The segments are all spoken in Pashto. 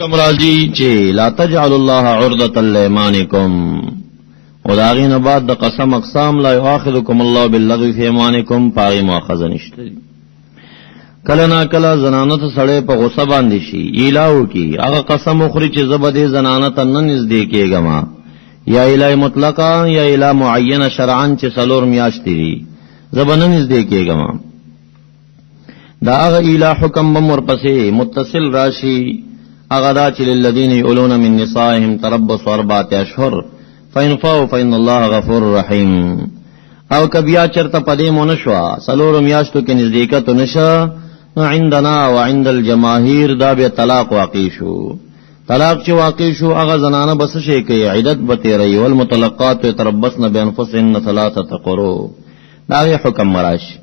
کم راضی چه لا تجعل الله عرضة لایمانکم وداغین بعد د قسم اقسام لا یؤاخذکم الله باللغو فی ایمانکم پاغي مؤاخذه نشته. کله نا کله زنانت سړی په غصه باندې شي ایلاو کی هغه قسم اخري چې زبده زنانت نن نږدې کېګما یا الای مطلقا یا الی معینه شرعا چې سلور میاشتې دي زبنه نږدې کېګما دا هغه الی حکم بمور پسې متصل راشي هغه دا چې للذین یؤلون من نسائهم تربص 4 اشهر فإن فاو فإن الله غفور رحیم. او کبیا چرته پدې مونږ شو سلور میاشتو کې نزدېکت نشه عندنا وعند الجماهیر دا به طلاق واقع شو. طلاق چې واقع شو هغه زنانه بس شي کوي عدت به تیری والمطلقات يتربصن بانفسهن 3 قروء دا حکم مراش.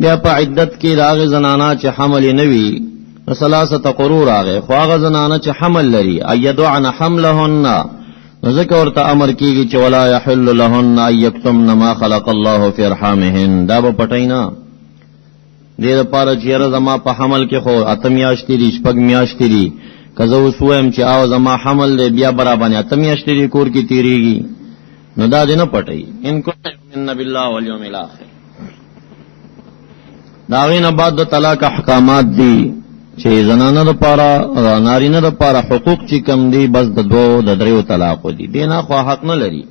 بیا په عدت کې دا زنانه چې حمل نوي 3 قروء راغی خو هغه زنانه چې حمل لري ايدعن حملهن ذکر ورته امر کیږي چې ولا يحل لهن ان يكتمن ما خلق الله في ارحامهن دا به پټینا دې لپاره چې زما په حمل کې خو اتمیاشتې دي شپږ میاشتې دي کزه وسوم چې او زما حمل دې بیا برابر اتمیاشتې دي کور کې تیریږي نو دا دې نه پټي ان کو من بالله واليوم الاخر. دا غینه بعد د طلاق احکامات دي چې زنانه د پاره نارینه د پاره حقوق چې کم دي بس د 2 د 3 طلاق دي دینه خو حق نه لري.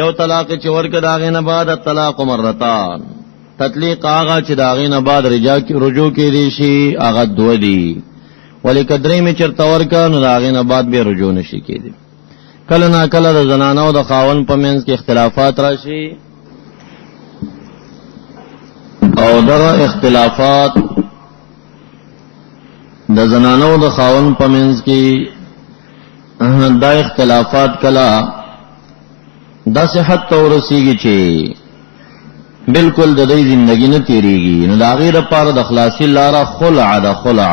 یو طلاق چې ورکه داغه نه بعد طلاق مرتان تطلیق هغه چې داغه نه بعد رجوع کې دي شي هغه 2 دي ولیک درې می چرته ورکه نو داغه نه بعد به رجوع نشي کېدی. کله نا کله د زنانه او د خاون په منځ کې اختلافات راشي او دغه اختلافات د زنانو د خاون په منځ کې دا اختلافات کلا د صحت تورسیږي چې بالکل د دې ژوندۍ نه تیریږي نو دا غیر لپاره د خلاصي لاره خلع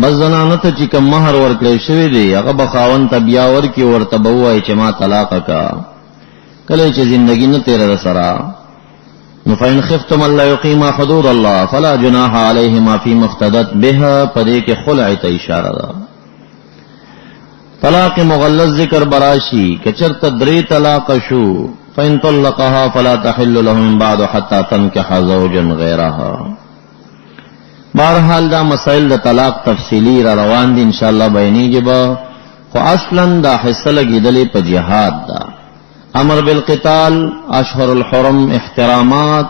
بس زنانه ته چې کوم مہر ورکړی شوی دی هغه بخاون ته بیا ورکی ورته بوای چې ما طلاق کا کله چې ژوندۍ نه تیر سره فإن خفتم ألا يقيما حدود الله فلا جناح عليهما فيما افتدت بها پدې کې خلع ته اشاره ده. طلاق مغلظ ذکر براشي کچرته 3 طلاق شو فإن طلقها فلا تحل له من بعد حتى تنكح زوجا غيرها. بہرحال دا مسائل د طلاق تفصیلی را روان دي ان شاء الله بیانېږي به خو اصلا دا حصہ لګیدلې په جهاد دا امر بالقتال اشهر الحرم احترامات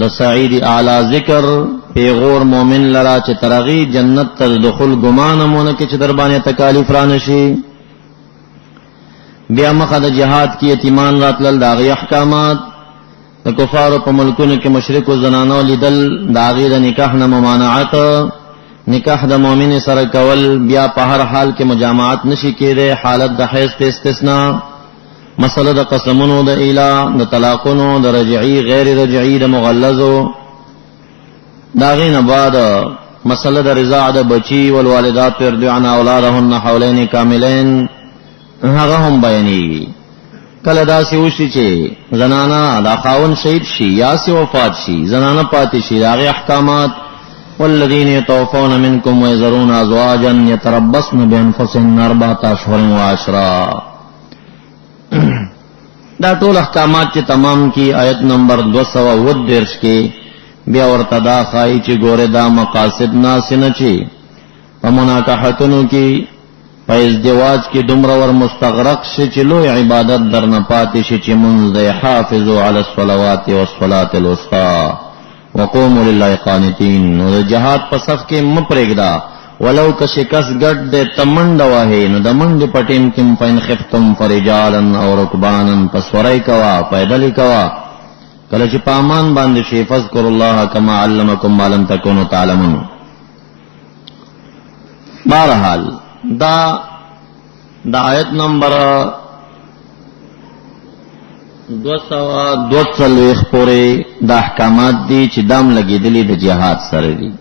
د سعید اعلی ذکر پیغور مومن لرا چې ترغی جنت ته دخول ګمانمونه کې چې در باندې تکالیف را نشي. بیا مخه د جهاد کې یتیمان راتلل داغي احکامات د کفارو په ملکونو کې مشرک او زنانو لیدل داغي د نکاح نه ممانعت نکاح د مؤمن سره کول بیا په هر حال کې مجامعت نشي کېده حالت د حیض ته استثناء مسله د قسمونو د اله د طلاقونو د رجعي غیر رجعي د مغلظو داغینه بعد مسله د رضاع د بچي او والدات يرضعن اولادهن حولين کاملين هغه هم بیانېږي. کله داسې وشي چې زنانه د خاون شهید شي یا سي وفات شي زنانه پاتې شي هغه احکامات والذین يتوفون منكم ويذرون ازواجا يتربصن بانفسهن 4 اشهر وعشرا. دا ټول احکامات چې تمام کی آیت نمبر 219 کې بیا ورته دا خای چې ګوره دا مقاصد ناسنه چې په مناکحتونو کې په ازدواج کې دومره ور مستغرق شي چې لوی عبادت درنه پاتې شي چې منځ حافظوا علی الصلوات والصلاة الوسطى وقوموا لله قانتين. نو د جهاد په صف کې مپرېږدا ولو که شکست ګډ د تمنډ واه نو د منډ پټیم کې فین خفتم فرجالا او رکبانا پسورای کوا پیدل کوا کله چې پامان باندې شي فذكر الله كما علمكم ما لم تكونوا تعلمون. بہرحال دا آیت نمبر 242 پورې د احکامات دي چې دام لګېدلې د جهاد سره دي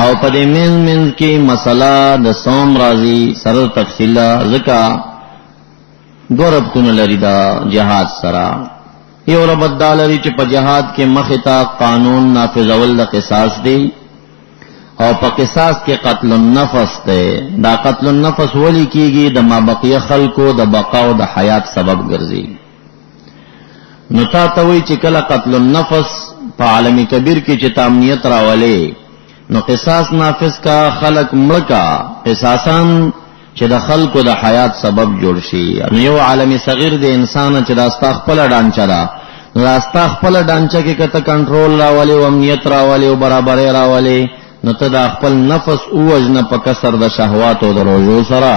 او په دې من کې مسله د صوم راځي سره تفصیلا ځکه دوربتون لري دا جهاد سره. یو ربط دا لري چې په جهاد کې مخه تا قانون نافذول د قصاص دی او په قصاص کې قتل النفس ته. دا قتل النفس ولی کیږي؟ د مابقیه خلکو د بقا او د حیات سبب ګرځي. نو تا ته وی چې کله قتل النفس په عالم کبیر کې چې تامنیت راولې، نو قصاص نافذ کا، خلق مړکا قصاصان چې د خلکو د حیات سبب جوړ شي. نو یو عالم صغیر د انسان چې د استا خپل ډانچه را، نو استا خپل ډانچه کې کته کنټرول راولې او امنیت راولې او برابرۍ راولې، نو ته د خپل نفس اوجنه په کسر د شهوات او د روزو سره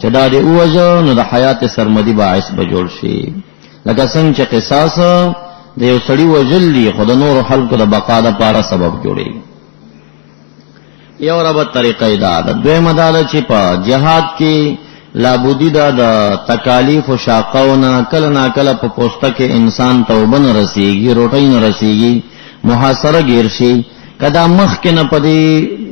چې دا دی اوجه، نو د حیات سرمدی باعث به جوړ شي. لکه څنګه چې قصاص د یو سړی وجل دی، خو د نور خلکو د بقا لپاره سبب جوړي. یو ربط طریقه دا ده. دویمه دا ده چې په جهاد کې لابودی دا د تکالیف او شاقونه کله نا کله په پوسټه کې انسان توبه نه رسیږي، روټۍ نه رسیږي، محاصره گیر شي. کدا مخ کې نه پدی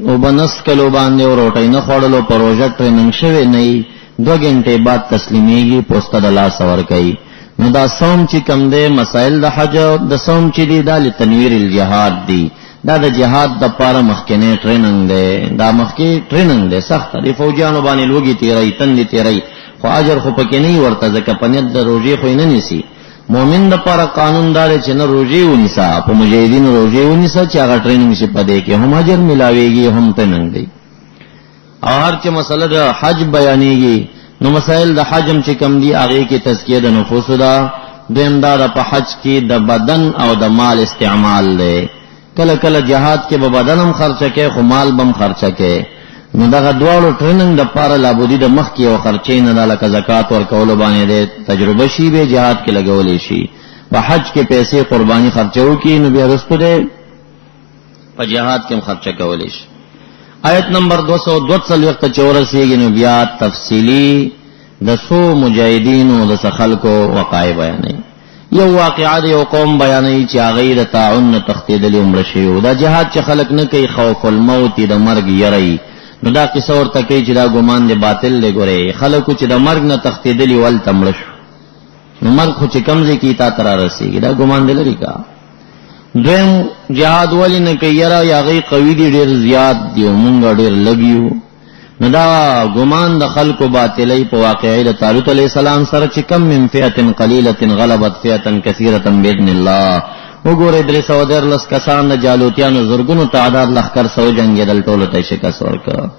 او بنس کلو باندې او روټۍ نه خوړلو پروژه ټریننګ شوی نه، 2 غنټه بعد تسلیمیږي، پوسټه د لاس ور کوي. نو دا صوم چې کم دی، مسائل د حج د صوم چې دی دا لتنویر الجهاد دی، دا د جهاد د پاره مخکنه ټریننګ دی، دا مخکې ټریننګ دی، سخت دی. فوجانو باندې لوګي تیرای تندې تیرای، خو اجر خو پکې نه ورته، ځکه پنیت د روزي خو نه نیسی. مومن د پاره قانون دار چې نه روزي ونیسا، په مجاهدین روزي ونیسا چې هغه ټریننګ شي پدې کې هم اجر ملاويږي، هم ټریننګ دی. او هر چې مسله د حج بیانېږي، نو مسائل د حجم چې کم دی هغه کې تزکیه د نفوس دا. دیم دا په حج کې د بدن او د مال استعمال دی. کله کله جهاد کې به بدن هم خرچه کې، خو مال بم خرچه کې. نو دغه دواړو ټریننګ د پاره لابودی د مخ کې او خرچې نه لکه زکات ورکول باندې د تجربه شي به جهاد کې لګولې شي. په حج کې پیسې قرباني خرچو کې، نو بیا رسته ده په جهاد کې هم خرچه کولې شي. آیت نمبر 242 نو بیا تفصیلی د سو مجاهدین او د خلکو وقایع بیانې. یو واقعات یو قوم بیانې چې هغه د تعاون تختیدل عمر شي، دا جهاد چې خلک نه کوي، خوف الموت د مرګ یری. نو دا قصه ورته کوي چې دا ګمان دی باطل دی. ګوره خلکو چې د مرګ نه تختیدل ول تمړ شو، نو مرګ خو چې کمزې کی تا تر رسیږي، دا ګمان دی لري کا. دویم جهاد ولی نه کوي یرا یا غي قوی دی ډیر زیات دی، مونږ ډیر لګیو. نو دا ګمان د خلکو باطلای په واقعي د طالوت علی السلام سره چې کم من فئه قلیله غلبت فئه کثیره باذن الله. وګوره 313 کسان د جالوتیانو زرګونو تعداد لخر سو جنگیدل، ټولو ته شکست ورکړه.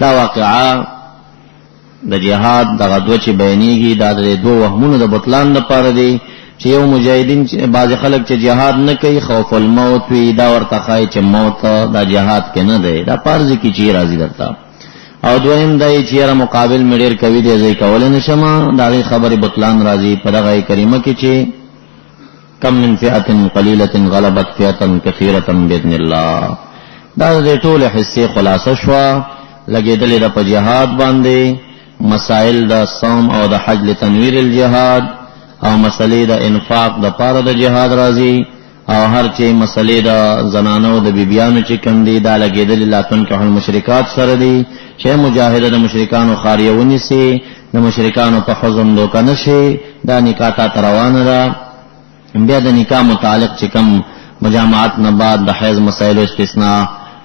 دا واقعا د جهاد دغه دوه چې بیانېږي، دا د دوه وهمونو د بطلان لپاره دی چې یو مجاهدین چې بعض خلک چې جهاد نه کوي، خوف الموت وی، دا ورته خای چې موت دا جهاد کې نه دی، دا پارځ کی چی راځي درته. او دویم دای چې را مقابل مډیر کوي دی ځای کول نشم، دا خبره بطلان راځي په دغه کریمه کې چې کم من فئه قلیله غلبت فئه کثیره باذن الله. دا د ټول حصے خلاصه شو، لګیدلې د په جهاد باندې، مسائل د صوم او د حج لتنویر الجهاد، او مسلې د انفاق د پاره د جهاد راځي، او هر چې مسلې د زنانو د بیبیانو چې کم دي دا لګیدلې لاتن کې مشرکات سره دي، چې مجاهد د مشرکانو خاریونی سي، د مشرکانو په حزم دوکه نشي، دا نکاح تا روانه ده. بیا د نکاح متعلق چې کم مجامعات نه بعد د حیض مسائل استثناء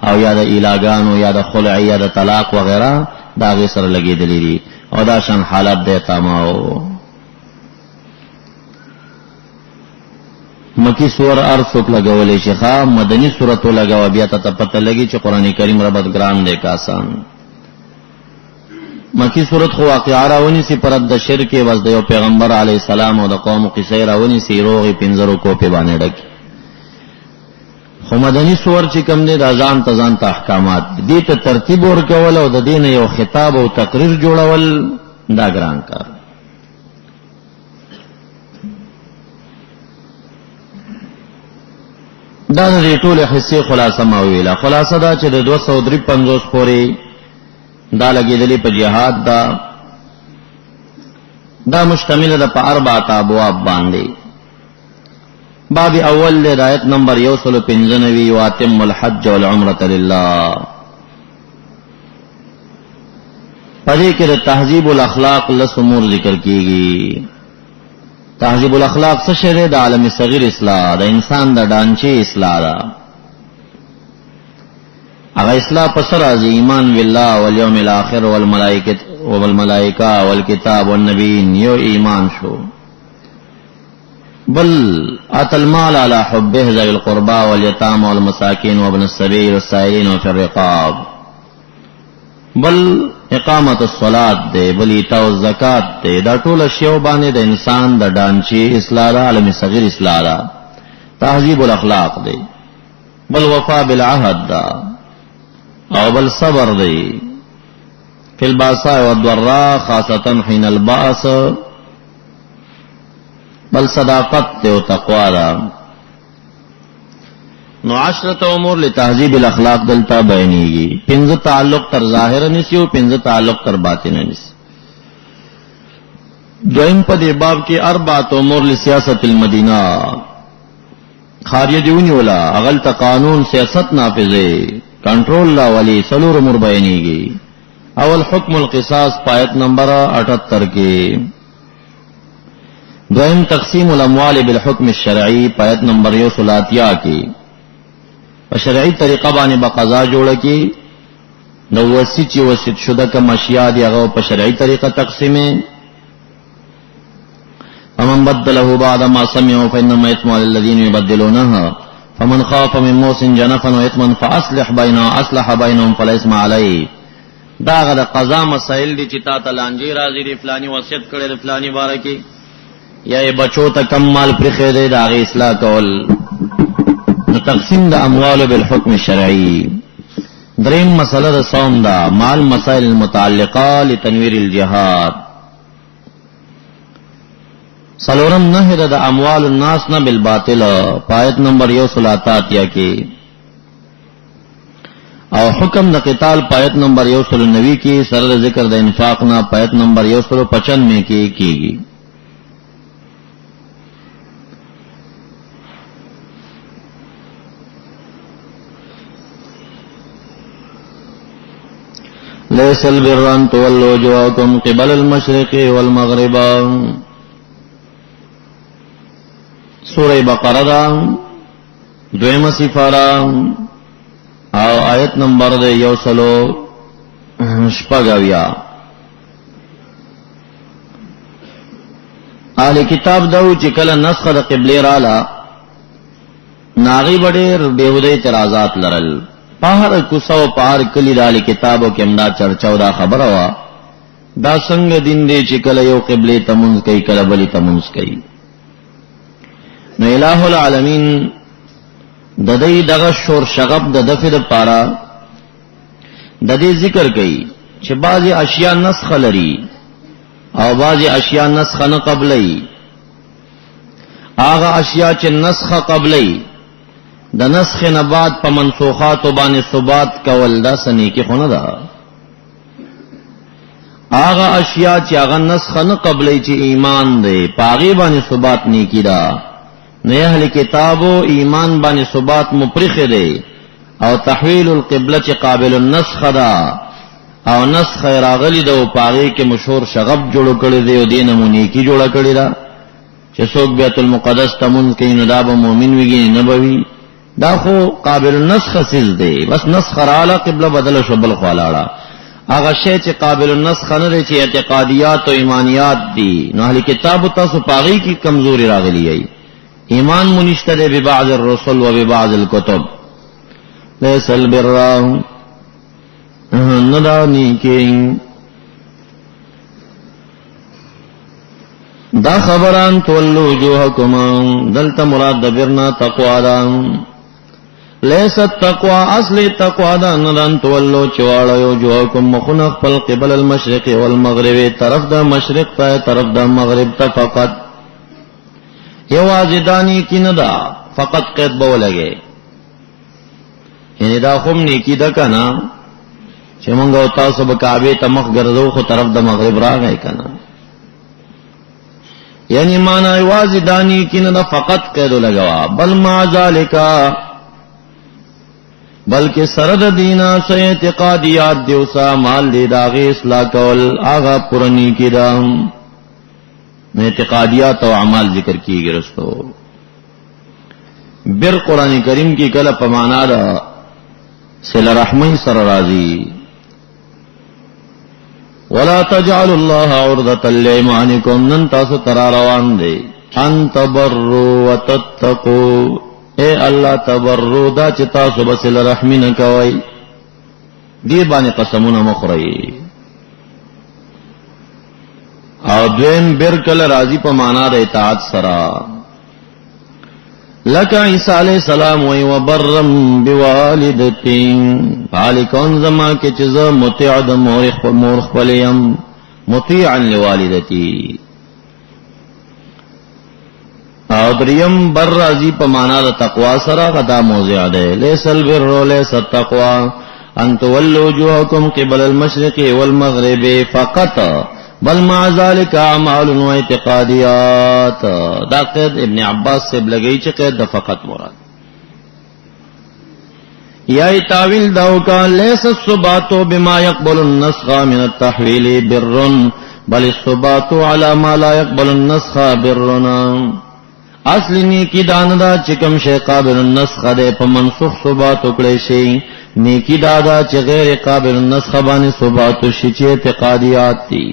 او یا د ایلاګانو یا د خلع یا د طلاق وغیرہ دا غي سره لګیدلې دي، او دا شان حالات د تماو. مکی سور ارسوک لگولے شیخا، مدنی سورتو لگاو، بیا تا پتہ لگی چې قرآن کریم ربط گران دے کاسان. مکی سورت خو واقعا راونی سی پرد د شرک وز د یو پیغمبر علیہ السلام او د قوم قصه راونی سی روغی پنځرو کو په باندې ډک. خو مدنی سور چې کم دي د ځان تزان ته احکامات دي، ته ترتیب ورکول او د دین یو خطاب او تقریر جوړول دا ګران کار. دا د ټول حصے خلاصه ما ویلا. خلاصه دا چې د 253 پورې دا لګیدلې په جهاد دا مشتمل ده په 4 ابواب باندې. باب اول د آیت نمبر 195 واتم الحج والعمره لله. پدې کې د تهذیب الاخلاق لسمور ذکر کیږي. تهذیب الاخلاق څه شی د عالم صغیر اصلاح، د انسان د ډانچې اصلاح ده. اغا اصلاح پسر از ایمان باللہ والیوم الاخر والملائکہ والکتاب والنبیین یو ایمان شو. بل آتى المال على حبه ذوي القربى واليتامى والمساكين وابن السبيل والسائلين وفي الرقاب. بل اقامت الصلاة دے، بل ایتاء الزکات دے. دا ټول شیو باندې د انسان د ډانچی اصلاح دا، عالم صغیر اصلاح دا، تهذیب الاخلاق دے. بل وفا بالعهد دا، او بل صبر دے فی الباساء والضراء خاصتا حین الباس. بل صداقت تے و تقوی دا. نو عشرت امور لتہذیب الاخلاق دلتا بیانیگی. پنز تعلق تر ظاہر نسی و پنز تعلق تر باطن نسی. دویم پا دے باب کی اربعت امور لسیاست المدینہ. خاریہ دیونی ولا اغلتا قانون سیاست نافذے کنٹرول لا ولی سلور امور بیانیگی. اول حکم القصاص پایت نمبر 78 کے. دویم تقسیم الاموال بالحکم الشرعی پایت نمبر 138 کی. شرعی طریقہ باندې بقضا جوړه کی نو وصیت چې وصیت شده کوم اشیاء دی هغه په شرعی طریقه تقسیمه. فمن بدله بعد ما سمعوا فانما اثم على الذين يبدلونها فمن خاف من موص جنفا واثما فاصلح بينهم فلا اثم عليه. دا غد قضا مسائل دي چې تا ته لانجی راځي دی فلانی وصیت کړي دی فلانی باره کې یا بچو ته کم مال پرخې دی دا غي اصلاح کول. تقسیم دا اموال بالحکم الشرعی. دریم مسئلہ دا صوم دا مال مسائل المتعلقہ لتنویر الجہاد. سلورم نهی دا اموال الناس نا بالباطل پایت نمبر 138 کی. او حکم دا قتال پایت نمبر 190 کی. سرد ذکر دا انفاق نا پایت نمبر 195 کی گی. لیس البر ان تولوا وجوهکم قبل المشرق والمغرب. سورہ بقرہ دا دویم سفارہ او آیت نمبر دے 160. اہل کتاب دو چکل نسخ دا قبلی رالا ناغی بڑیر بیہودے اعتراضات لرل. پہر کسو پہر کلی دالی کتابو کی امدا چرچاو دا خبر ہوا دا سنگ دن دے چکل یو قبلی تمنز کئی کل بلی تمنز کئی. نو الہ العالمین ددی دغ شور شغب ددفد پارا ددی ذکر کئی چھ بعضی اشیاء نسخ لری او بعضی اشیاء نسخ نقبلی. آغا اشیاء چھ نسخ قبلی د نسخ نه بعد په منسوخات باندې ثبات کول دا سنی کې خونه ده. هغه اشیاء چې هغه نسخ نه قبلې چې ایمان دی پاغي باندې ثبات نه کیدا نه اهل کتابو ایمان باندې ثبات مپرخ دی او تحویل القبلة چې قابل النسخ ده او نسخ راغلی ده او پاغي کې مشهور شغب جوړ کړی دی او دینه مونږ کی جوړ کړی دا چې څوک بیت المقدس تمون کې نو دا به مؤمن ویږي نه بوي. دا خو قابل النسخ سیز دی بس نسخ رااله قبله بدل شو بل خوالاړه. هغه شی چې قابل النسخ نه دی چې اعتقادیات او ایمانیات دي نو اهل کتاب تاسو پاغي کی کمزوري راغلی ای. ایمان منشتد ببعض الرسل و ببعض الكتب. لیس البر ندانی کی دا خبران تولو وجوهکم دلتا مراد دبرنا تقوا دا. لیس التقوى اصل تقوى دا ندان تولو چواڑا وجوهکم مخنق پل قبل المشرق والمغرب طرف دا مشرق تا طرف دا مغرب تا فقط یوازدانی کی ندا فقط قید بو لگے یعنی دا خم نیکی دا کنا چه منگو تاسو بکعبی تا مخ گردو خو طرف دا مغرب را گئے کنا یعنی معنی یوازدانی کی ندا فقط قیدو لگوا. بل مع ذالکا بلکہ سرد دینا سے اعتقادیات دیوسا مال دی داغی اصلاح کول آغا پرنی کی دام اعتقادیات و اعمال ذکر کی گئی رستو. بر قرآن کریم کی کل پمانا دا صلہ رحمی سر راضی. ولا تجعلوا الله عرضة لأيمانكم نن تاسو ترا روان دي ان تبروا وتتقوا اے الله تبروا دا چې تاسو بسل رحمی نه کوي دی باندې قسمونه مخوري. او دویم برکل راضی په معنا د اطاعت سره لکه عیسی علیہ السلام وی وبرم بوالدتی فالکون زما کې چې زه مطیع د مور خپلیم مطیعا لوالدتی. او دریم بر راضی په معنا د تقوا سره غدا موضع ده لیس البر لیس التقوا ان تولوا وجوهکم قبل المشرق والمغرب فقط بل مع ذلك اعمال و اعتقادیات. دا قید ابن عباس سے لګی چې قید د فقط مراد یا تاویل داو کا لیس الثبات بما يقبل النسخ من التحویل بر بل الثبات على ما لا يقبل النسخ برنا. اصل نیکی داندا چې کوم شی قابل النسخ ده په منسوخ ثبات وکړي شي نیکی دادا چې غیر قابل النسخ باندې ثبات شي چې اعتقادیات دي.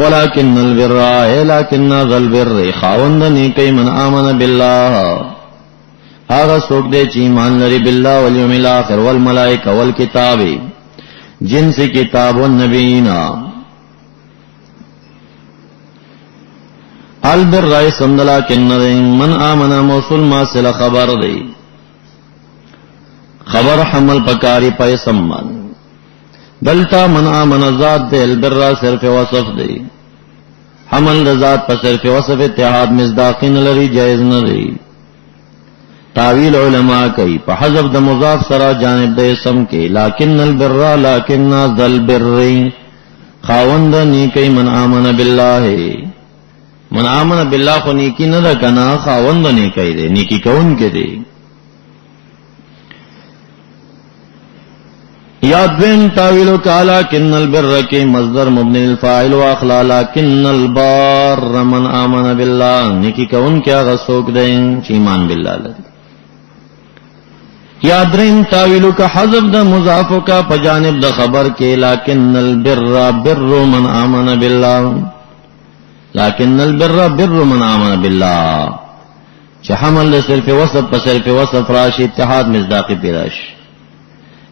ولكن البر لكن البر خاوند نیکی من آمن بالله هغه څوک دی چې ایمان لري بالله والیوم الاخر والملائکه والکتاب جنس کتاب والنبینا. البر رای سمدلا کن من آمن موصول ما سل خبر دی خبر حمل پکاری پای سمان دلتا من آمن ذات دے البر صرف وصف دی حمل ذات پر صرف وصف اتحاد مصداقی نلری جائز نری. تاویل علماء کئی پا حذف دا مضاف سرا جانب دا اسم کے لیکن البر لیکن ذل بر خاوند نیکی من آمن باللہ من آمن باللہ خو نیکی ندا کنا خاوند نیکی دے نیکی کون کے دے. یا دویم تاویلو کا لیکن البر کے مصدر مبنی الفاعل واخلا لیکن البار من آمن باللہ نیکی کون کیا غسوک دیں چیمان باللہ لدی. یا درین تاویلو کا حذف دا مضافو کا پجانب دا خبر کے لیکن البر بر من آمن باللہ لیکن البر بر من آمن باللہ چه حمل دا صرف وصف پا صرف وصف راشی اتحاد مصداقی پیراش.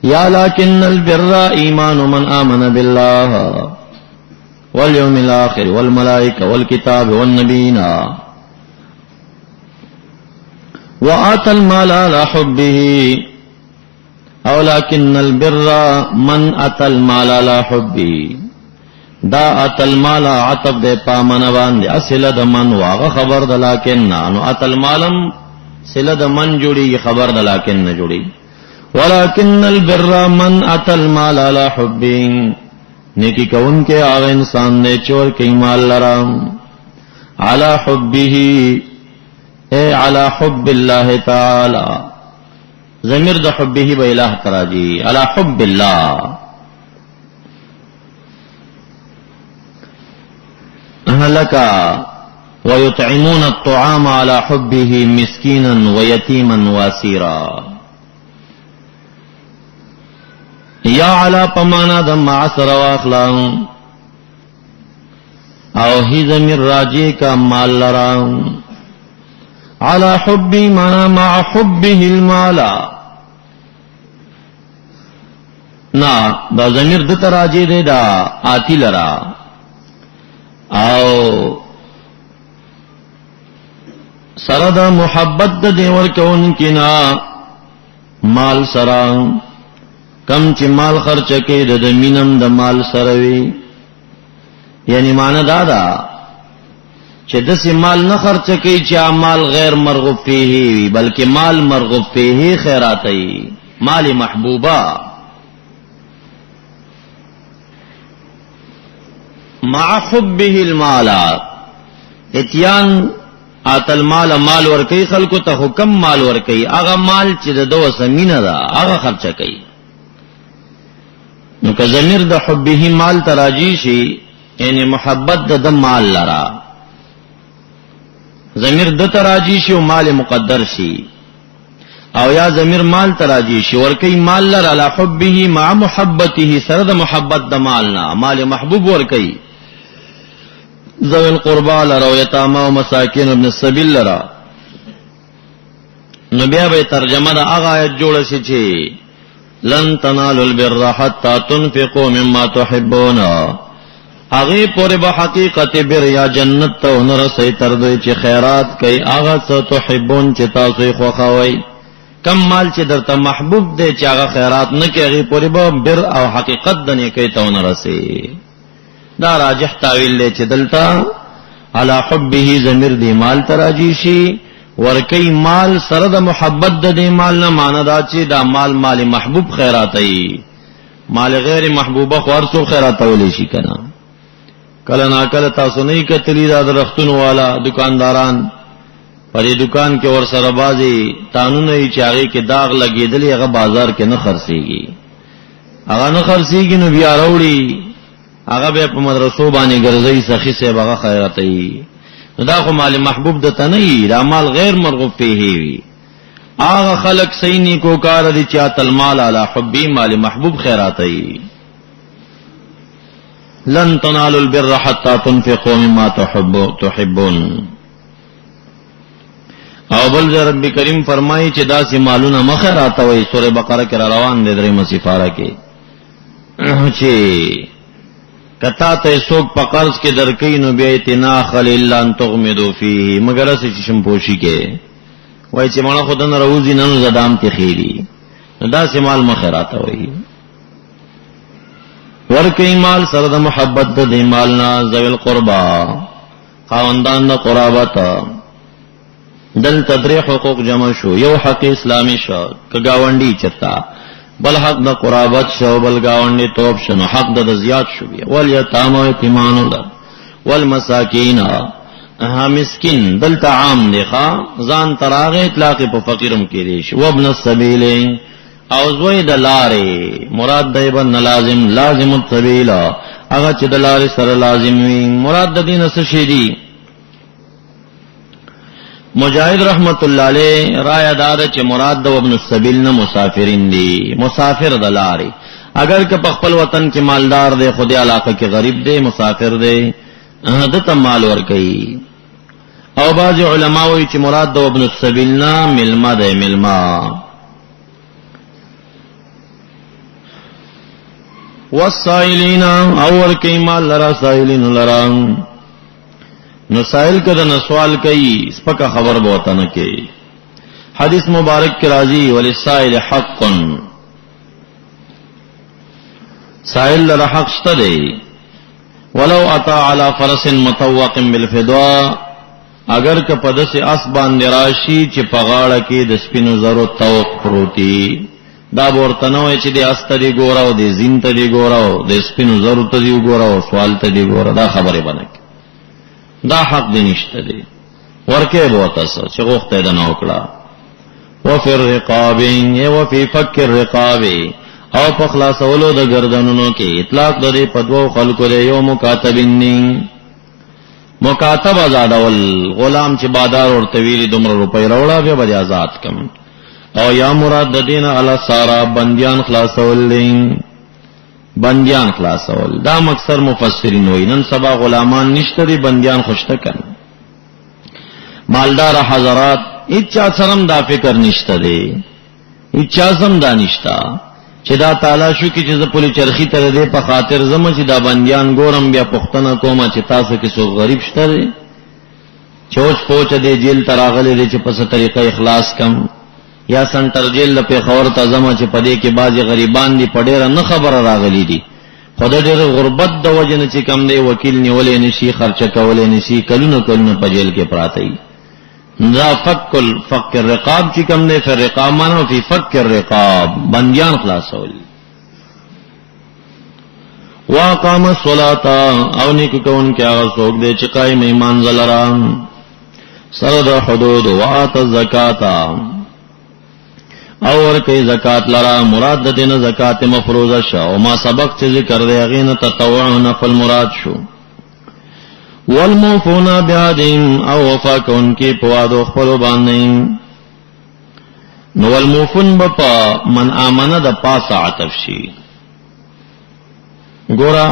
یا لیکن البر ایمان من آمن باللہ والیوم الاخر والملائکہ والکتاب والنبیین وآت المال على حبه او لیکن البر من آت المال على حبه. دا آت المال عطب دے پا من باندے اصل دا من واغ خبر دا لیکن نو آت المالم صل دا من جوڑی خبر دا لیکن نہ جوڑی. ولكن البر من اتى المال على حبه نیکی کون کے آغا انسان نے چور کئی مال لرا على حبه اے على حب اللہ تعالی ضمیر دا حبه با الہ تراجی على حب اللہ. لکا ويطعمون الطعام على حبه مسكينا ويتيما واسيرا. یا علا پمانا دا معصر واخلا او ہی ضمیر راجی کا مال لرا علا حبی مانا مع حبه المالا نا دا ضمیر دتا راجی دے دا آتی لرا او سردا محبت دا دیور کون کنا مال سرا کم چې مال خرچ کې د مینم د مال سروي یعنی معنی دادا چې د سي مال نه خرچ کې چې مال غیر مرغوب فيه بلکې مال مرغوب فيه خیرات ای مال محبوبا مع حبه المال اتیان آت المال مال ورکی خلکو ته حکم مال ورکی هغه مال چې د دوه سمینه ده هغه خرچ کوي. نو که ضمیر د حبه مال تراجی شي یعنی محبت د مال لرا ضمیر د تراجی شي او مال مقدر شي او یا ضمیر مال تراجی شي ورکی مال لر علی حبه مع محبته سره د محبت د مالنا مال محبوب ورکی ذوی القربى لرا و یتاما و مساکین ابن السبیل لرا. نو بیا به ترجمه د هغه آیت جوړ شي چې لن تنالوا البر حتى تنفقوا مما تحبون، هغه پورې به حقیقت بر یا جنت ته ونرسئ تر دې چې خیرات کوي هغه څه تحبون چې تاسو یې خوښوئ. کم مال چې درته محبوب دی چې هغه خیرات نه کوي هغه پورې به بر او حقیقت د نیکۍ ته ونرسئ. دا راجح تعویل دی چې دلته علی حبه ضمیر دی مال تراجی شي ورکی مال سره د محبت د دې مال نه معنا دا چې دا مال محبوب خیراتي، مال غیر محبوبه خو ارسو خیراتولی شي کنه. کله نا کله تاسو نه کتلی دا درختون والا دکانداران په دې دکان کې ور سره بازي قانون یې چې هغه کې داغ لګیدلی هغه بازار کې نه خرڅيږي، هغه نه خرڅيږي نو بیا راوړي هغه به په مدرسو باندې ګرځي سخی سے هغه خیراتي. دا خو مال محبوب دته نه وي، دا مال غیر مرغوب فيه وي. هغه خلق صحیح نیکو کار دي چې اتل مال علی حبی مال محبوب خیراتي. لن تنالوا البر حتى تنفقوا مما تحبون. او بل رب کریم فرمایي چې دا سي مالونه مخیرات وي. سورہ بقره کې روان دي درې مصیفاره کې چې کتا ته سوک په قرض کې درکې نو بیا اتنا خل الا ان تغمدوا فيه مگر اس چشم پوشی کې وای چې مړه خدای نه روزي نن زدام ته خيري دا سي مال مخیرات وي. ورکې مال سره د محبت د مالنا ذوی القربا خاوندان د قرابت دل تدریح حقوق جمع شو، یو حق اسلامی شو که گاونډي چتا، بل حق د قرابت شو بل گاونډي توپ شنو حق د زیات شو بیا. والیتاما یتیمان الله والمساکین مسکین دلته عام دی ښا ځان تراغه اطلاق په فقیرم کې دی شو. وابن السبیل او زوی د لارې مراد دی بن لازم السبیل هغه چې د لارې سره لازم وي. مراد د دین څه شي دی؟ مجاہد رحمت اللہ علیہ رائے دار چې مراد د ابن السبیل نه مسافرین دي، مسافر د لارې. اگر که په خپل وطن کې مالدار دی خو د علاقه کې غریب دی مسافر دی دته مال ورکوي. او بعض علما وایي چې مراد د ابن السبیل نه ملما دی ملما. والسائلین او ورکوي مال لرا سائلین لرا. نو سائل کده نو سوال کوي سپکه خبر بوته نه کوي. حدیث مبارک کی راضی وللسائل حق، سائل لرا حق شته دی. ولو اتا علی فرس مطوق بالفداء اگر که په دسه اس باندې راشي چې په غاړه کې د سپینو زرو توق پروتي دا ورته نه وای چې د استری ګوراو د زین ته دی ګوراو د سپینو زرو ته دی ګوراو سوال ته دی ګورا دا خبره بنک دا حق دی نشته دی ورکه بوته څه چې غوښته ده نو کړه. وفي الرقاب و فی فک الرقاب او په خلاصولو د گردنونو کې اطلاق د دې په دوو خلکو له یو مکاتبین مکاتب آزادول غلام چې بادار ورته ویلي دومره روپۍ راوړه بیا به آزاد کم. او یا مراد د دین علی سارا بندیان خلاصول لین بندیان خلاصول. دا مکثر مفسرین وای نن سبا غلامان نشته دی بندیان خوشته کن. مالدار حضرات اچا سرم دا فکر نشته دی اچا سم دا نشتا چې دا تعالی شو کې چې پولی چرخی تر دې په خاطر زم چې دا بندیان ګورم بیا پښتنه کومه چې تاسو کې سو غریب شته دی چوچ پوچ دې جیل تراغله دې چې په څه طریقه اخلاص کم یا سنټر جیل په خبر ته زم چې په دې کې بعضی غریبان دي په ډېر نه خبره راغلي دي خدای ډېر غربت د وجنه چې کم دی وکیل نیولې نشي خرچه کولې نشي کلونه په جیل کې پراته دي. دا فک الرقاب چې کم دی فر رقاب معنا فی فک الرقاب بندیان خلاصول. واقام الصلاة او نیک کون کې هغه څوک دی چې قائم ایمان زلران سره د حدود وات الزکات او ورکی زکات لرا مراد د دین زکات مفروضه شو او ما سبق چې ذکر دی هغه نه تطوع نفل مراد شو. والموفون بعهدهم او وفا کون کی پوادو خپل باندې نو الموفون با من آمنه دا پاس عطف شي. گورا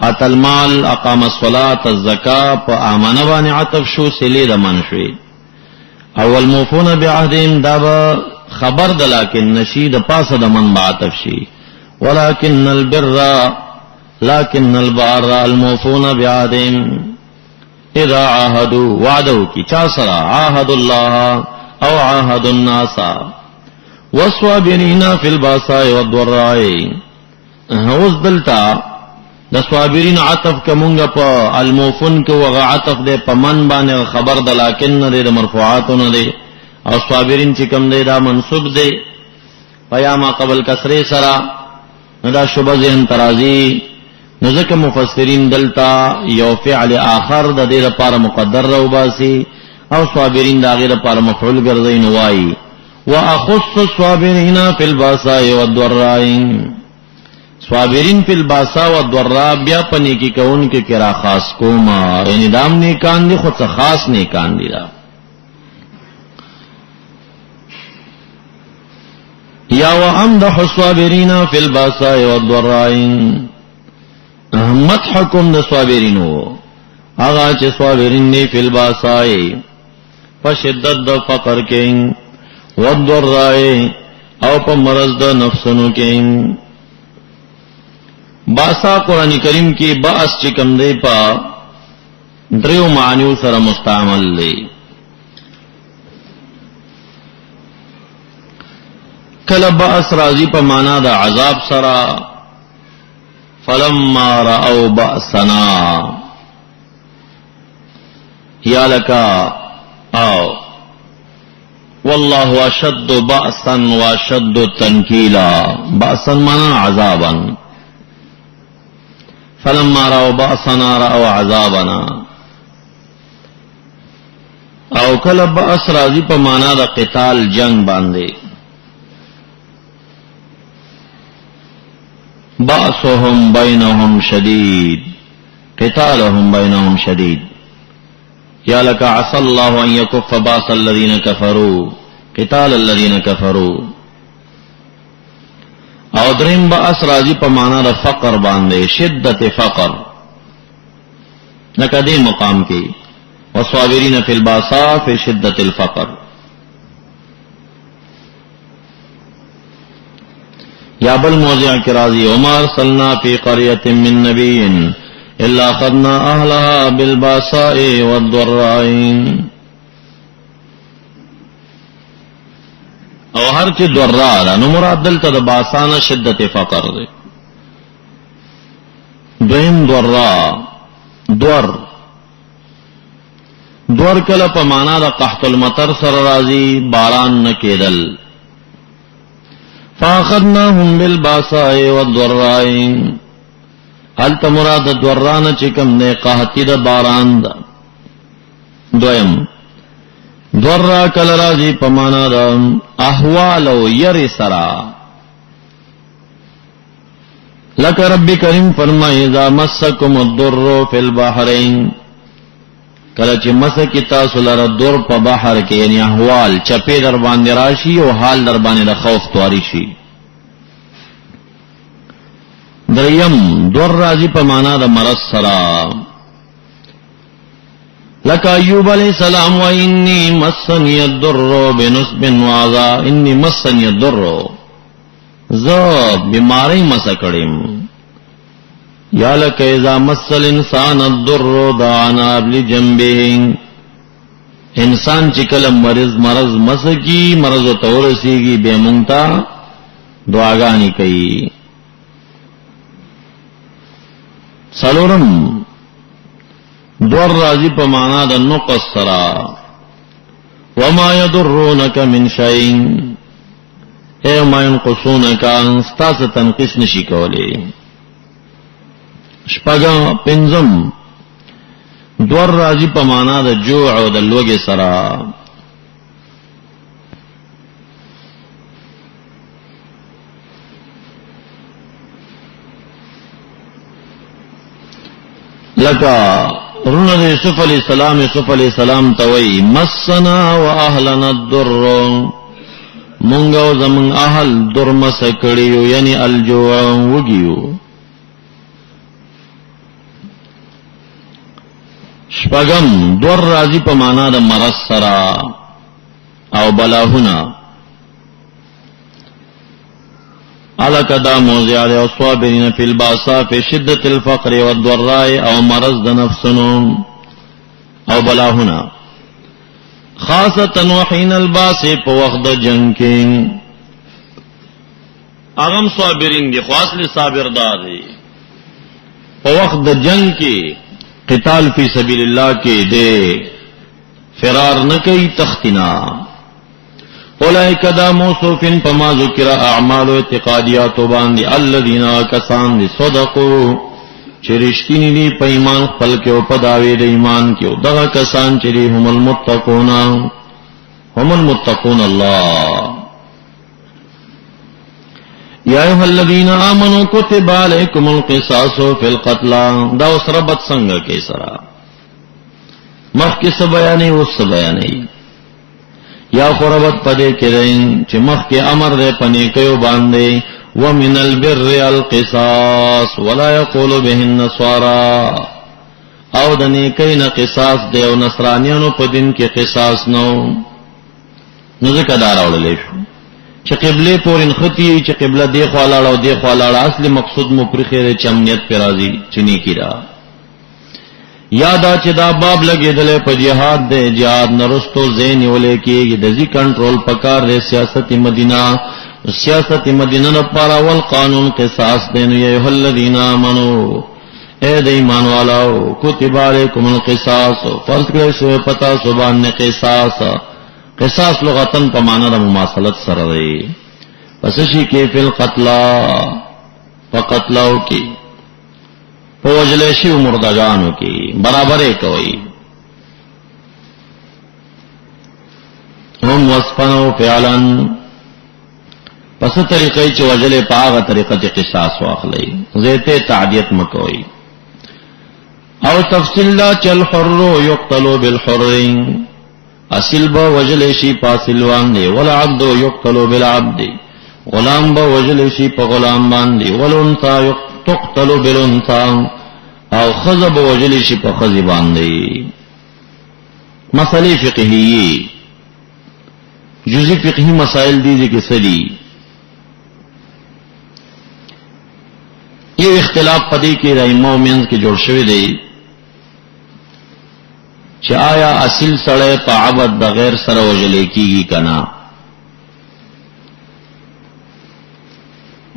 ات المال اقام الصلاة الزکاة پا آمنه بانی عطف شو سلی دا من شوی. اول موفون بعهدهم دا با خبر دا لیکن نشی دا پاس دا من با عطف شي. ولكن البر لكن البار الموفون بعهدهم اذا عاهدوا وعدوا کی چا سرا عاهد الله او عاهد الناس والصابرين في الباساء والضراء. اوس دلتا د صابرین عطف کمونگا پا الموفن کو وغا عطف دے پا من بانے خبر دا لیکن ندے دا مرفوعاتو ندے او صابرین چکم دے دا منصوب دے پیاما قبل کسرے سرا ندا شبہ ذہن ترازی نزک مفسرین دلتا یو فعل آخر دا دے دا پارا مقدر رو باسی او صابرین دا غیر پارا مفعول گرزین وائی وَأَخُصُّ الصَّابِرِينَ فِي الْبَاسَاءِ وَالضَّرَّاءِ. صابرین فی الباسا والضراء بیا پنی کی کون کے کرا خاص کوما یعنی دام نیکان دی خود سے خاص نیکان دی دا. یا وَأَمْدَحُ الصَّابِرِينَ فِي الْبَاسَاءِ وَالضَّرَّاءِ. مدح کم دا صابرینو آغا چے صابرین دی فی الباساء فشدت دا فقر کیں والضراء او پا مرض دا نفسنو کیں. باسا قرآن کریم کی باس چکم دے پا دریو معنیو سر مستعمل لے. کل باس رازی پا مانا دا عذاب سرا فلما رأو بأسنا یا لکا آو واللہ اشد بأسا واشد تنکیلا. بأسا مانا عذابا فلما رأوا بأسنا رأوا عذابنا. او کل بأس راضی پا مانا دا قتال جنگ باندے. بأسهم بینهم شدید قتالهم بینهم شدید. یا لکا عسى اللہ ان یکف باس الذین کفروا قتال الذین کفروا. او دریم باس راضی پا مانا دا فقر باندے شدت فقر لکا دے مقام کی والصابرین فی الباساء فی شدت الفقر. یا بل موضع کی راضی وما ارسلنا فی قریۃ من نبی الا اخذنا اہلها بالباساء والضراء. او ہر چی ضراء دا نو مراد دلتا دا باسانا شدت فقر دے. دویم ضراء دور کل پا مانا دا قحط المطر سر رازی باران نکیدل. فاخذناهم بالباساء والضراء. حالتا مراد ضراء چکم دے قحطی دا باران دا. دویم ضراء کل رازی پا مانا دا احوال و یر سرا. لک رب کریم فرمائی اذا مسکم الضر فی البحرین. کلچ مسکی تاسو لر در پا بحر کے یعنی احوال چپے در باندې راشی او حال در باندې د خوف تواری شي. دریم در راضی پا مانا دا مرض سرا. لکا ایوب علیہ السلام و انی مسنی الضر بنصب وعذا. انی مسنی الضر زب بیماری مسکڑیم. یا لک اذا مس الانسان الضر دعانا لجنبه. انسان چکل مرض مسکی مرض و تورسیگی بے منتا دعاگانی کئی. سلورم دور راضی پا مانا دا نقص سرا. وما يضرونك من شيء. اے ما ينقصونك انستاس تنقص نشی کولے. شپگا پنزم دور راضی پا مانا دا جوع و دا لوگ سرا. لکا رون دا یوسف علیہ السلام توئی مسنا و اہلنا الضر مونږ او زمون اهل درمس کړیو یعنی الجوع وګیو. شپغم دور راضی په معنا د مرض سرا او بلاهنا علک دا موضع دی او صابرین فی الباسا فی شدت الفقر والضراء او مرض د نفسونو او بلاهنا خاصتا وحین الباس په وخت د جنگ کې اغم صابرین دی خاص صابر دادی په وخت د جنگ کې قتال فی سبیل اللہ کے دے فرار نہ کئی تختنا اولئک دا موصوفین پما ذکر اعمال و اعتقادیات باندې الذین کسان دی صدقوا چرشتینی دی په ایمان خپل کې او په داوی د ایمان کې دغه کسان چې هم المتقون الله. یا ایها الذین آمنوا کتب علیکم القصاص فی القتلى دا اوس ربط څنګه کې سره مخکې څه بیانې اوس څه بیانې یا خربت پدې کې رین چې مخکې امر دې پنې کوي باندې ومن البر القصاص ولا يقول به النصارى او د نیکۍ نه قصاص دی او نصرانیانو په دین کې قصاص نو ځکه دا راوړل شو چې قبله پورین خطی چې قبله دی خوا لاړ او دی خوا لاړ اصلي مقصود مو پر خیره چمنیت پر راضی چنی کیرا یادا چې دا باب لګیدل په جهاد دی جهاد نرستو زین ولې کېږي د ځی کنټرول پکار دی سیاست مدینه لپاره ول قانون قصاص دین یا ایه الذین آمنو اے د ایمان والو کتب علیکم القصاص فرض کړی شو پتا سبحان قصاص لغتن په معنا د مماثلت سره دی پس شي کې فل قتلا فقتلاو کې په وجلې شي مردگانو کې برابرې کوي هم وصفنو فعلن پس طریقې چې وجلې په هغه طریقه چې قصاص واخلي زیته تعدیت مکوي او تفصیل لا چل حر یقتل بالحر اصل با وجل شي پاسل باندې ولا عبد يقتل بالعبد غلام با وجل شي په غلام باندې ولنثى تقتل بالانثى او خذ با وجل شي په خذ باندې. مسائل فقهیه جزئی فقهی مسائل دي چې سړي یو اختلاف پدې کې رایمو مینز کې جوړ شوی دی چې آیا اصل سړی په عبد د غیر سره وجلې کیږي کنا.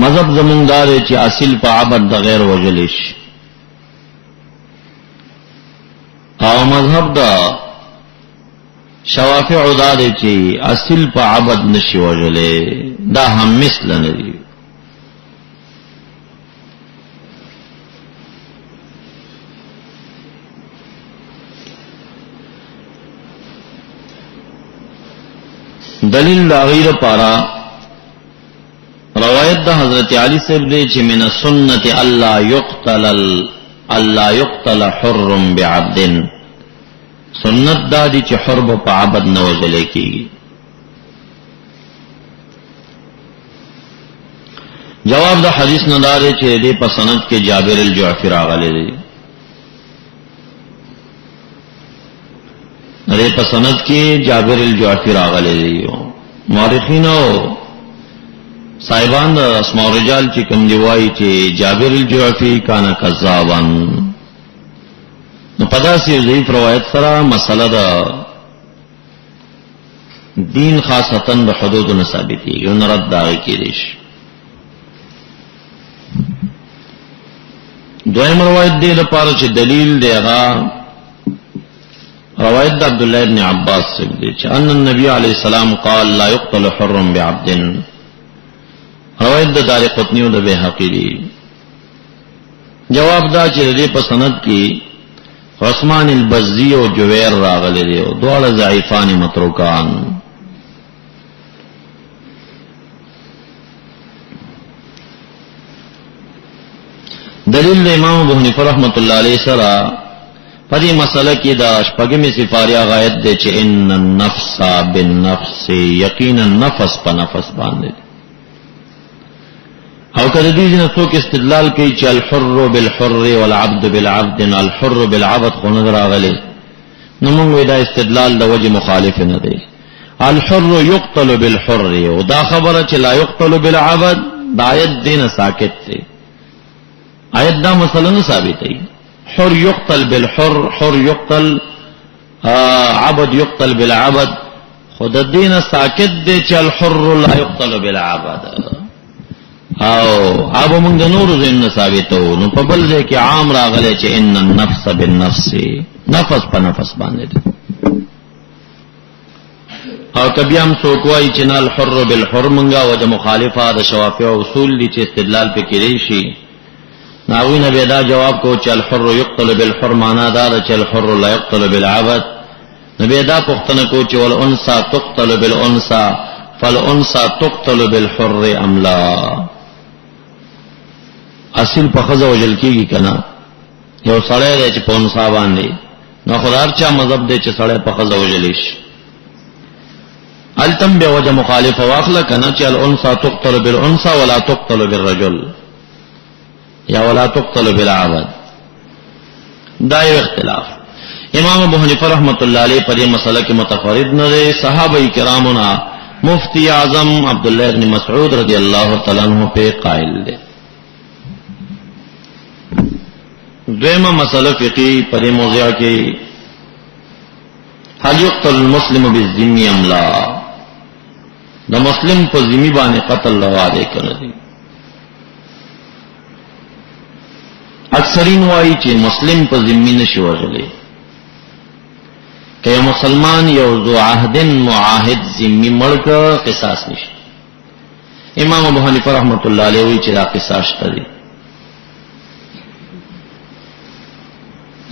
مذهب زمونږ دا دی چې اصل په عبد د غیر وجلې شي او مذهب دا شوافع دا دی چې اصل په عبد نشي وجلې دا هم مثل نه دی. دلیل غیر پارا روایت دا حضرت علی صاحب دے چې من سنت اللہ یقتل حر بعبد سنت دا دی چې حرب په عبد نه وجلې کیږي. جواب دا حدیث نه دار چې دې په سند کې جابر الجعفی راغلی دی ارے پسند کی جابر الجعفی راغلی دی مورخین او صاحبان اسماء الرجال چې کوم دی وایي چې جابر الجعفی کان کذابا نو پداسي ضعیف روایت سره مسله دا دین خاصتا د حدود نه ثابتي یو نرد داغي کېږي. دویم روایت دی لپاره چې دلیل دی هغه روایت دا عبداللہ ابن عباس سے دی چې ان النبی علیہ السلام قال لا يقتل حر بعبد روایت دا دار قطنی و دا بیحقی دی. جواب دا چې دې په سند کې عثمان البزی او جویر راغلي دي او دواړه ضعیفان متروکان. دلیل امام ابو حنیفه رحمۃ اللہ علیہ سره پدی مسئلہ کی دا شپگمی سفاریا غایت دے چھ ان النفس بالنفس یقینا نفس پا نفس باندے او کدی دیزن سوک استدلال کی چھ الحر بالحر والعبد بالعبد الحر بالعبد خو نظر آغلے نمونگوی دا استدلال دا وجہ مخالف ندے الحر یقتل بالحر و دا خبر چھ لا یقتل بالعبد دا آیت دین ساکت تے آیت دا مسئلہ نثابت ہے حر یقتل بالحر حر یقتل عبد یقتل بالعبد خود الدین ساکت دے چھ الحر لا یقتل بالعبد او ابو منگ نور زین ثابتو نو پبل دے کہ عام راغلے چھ ان النفس بالنفس نفس پا نفس باندے دے او کبھی ہم سوکوائی چنا الحر بالحر منگا وجہ مخالفہ دا شوافی و اصول دی چھ استدلال پہ کریشی ناوی نبی دا جواب کو چل الحر یقتل بالحر مانا دا چل الحر لا یقتل بالعبد نبی دا پختن کو چل والانسا تقتل بالانسا فالانسا تقتل بالحر املا اصل پخز وجل کی گی کنا یو سڑے دے چھ پونسا باندے نو خدار چا مذہب دے چھ سڑے پخز وجلیش التم بے وجہ مخالف واخلا کنا چل الانسا تقتل بالانسا ولا تقتل بالرجل یا ولا تقتل بالعبد دائر اختلاف امام ابو حنیفہ رحمۃ اللہ علیہ پر یہ مسئلہ کے متفرد نہ دے صحابہ کرامنا مفتی اعظم عبداللہ ابن مسعود رضی اللہ تعالیٰ عنہ پہ قائل دے دویمہ مسئلہ فقی پر یہ موضوع کی هل يقتل المسلم بالذمہ ام لا دا مسلم پر ذمہ بانے قتل روا دے کر دی اکثرین وائی چی مسلم پا ذمی نشی وجلے کہ مسلمان یو ذو عہدن معاہد ذمی مڑکا قصاص نشی امام ابو حنیفہ رحمۃ اللہ علیہ وی چی دا قصاص تدی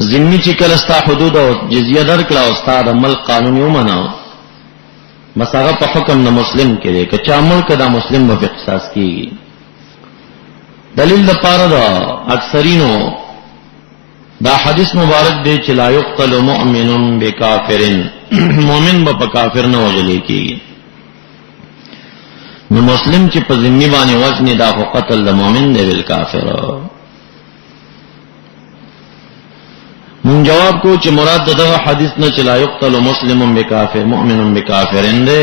ذمی چی کلستا حدود و جزیہ درکلا استاد ملک قانونی امناو مساغا پا حکم نا مسلم کرے کہ چا ملک دا مسلم با قصاص کی گی دلیل دا پارا دا اکثرینو دا حدیث مبارک دے چھ لا یقتل مؤمن بکافر مومن با پا کافر نہ وجلے کی گی نو مسلم چھ پا ذمی بانی وزنی دا خو قتل دا مومن دے بالکافر من جواب کو چھ مراد دا حدیث نہ چھ لا یقتل مسلم بکافر مؤمن بکافر دے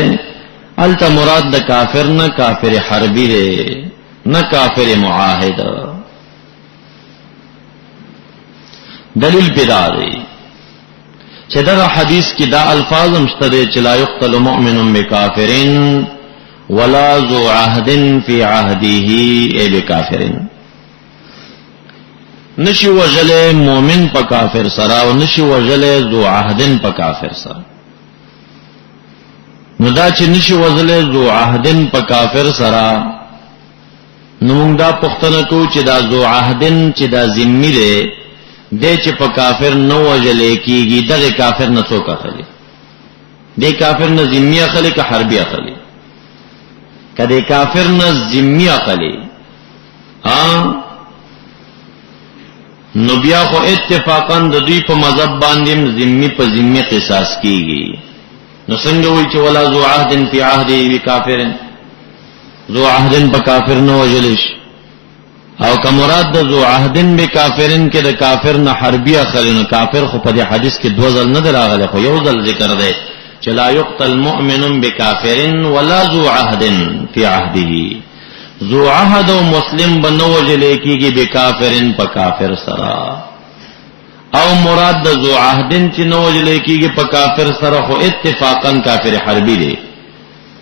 التا مراد دا کافر نہ کافر حربی دے نہ کافر معاہد دلیل پیدا دی چدر حدیث کی دا الفاظ مشتدے چلا یقتل مؤمن بکافر ولا ذو عہد فی عہدہ اے بکافر نشی وجل مومن پا کافر سرا و نشی وجل ذو عہد پا کافر سرا ندا چھ نشی وجل ذو عہد پا کافر سرا نمونگ دا پختن کو چی دا ذو عہدن چی دا ذمی دے چی پا کافر نو وجلے کی گی دا دے کافر نہ سوکا خلی دے کافر نہ ذمی اخلی کا حربی اخلی کہ دے کافر نہ ذمی اخلی نبیا خو اتفاقاً دا دوی پا مذہب باندیم ذمی پا ذمی قصاص کی گی نو سنگوی چی ولا ذو عہدن فی عہدی بی کافرن ذو عہدن پا کافر نہ وجلش او کا مراد دا ذو عہدن بے کافرن کے دا کافر نہ حربی اخلن کافر خو پا دی حدیث کی دو ذل ندر آگلے خو یو ذل ذکر دے چلا یقتل مؤمن بے کافرن ولا ذو عہدن فی عہدی ذو عہد و مسلم بنو وجلے کی گی بے کافرن پا کافر سرا او مراد دا ذو عہدن چی نو وجلے کی گی پا کافر سرا خو اتفاقاً کافر حربی دے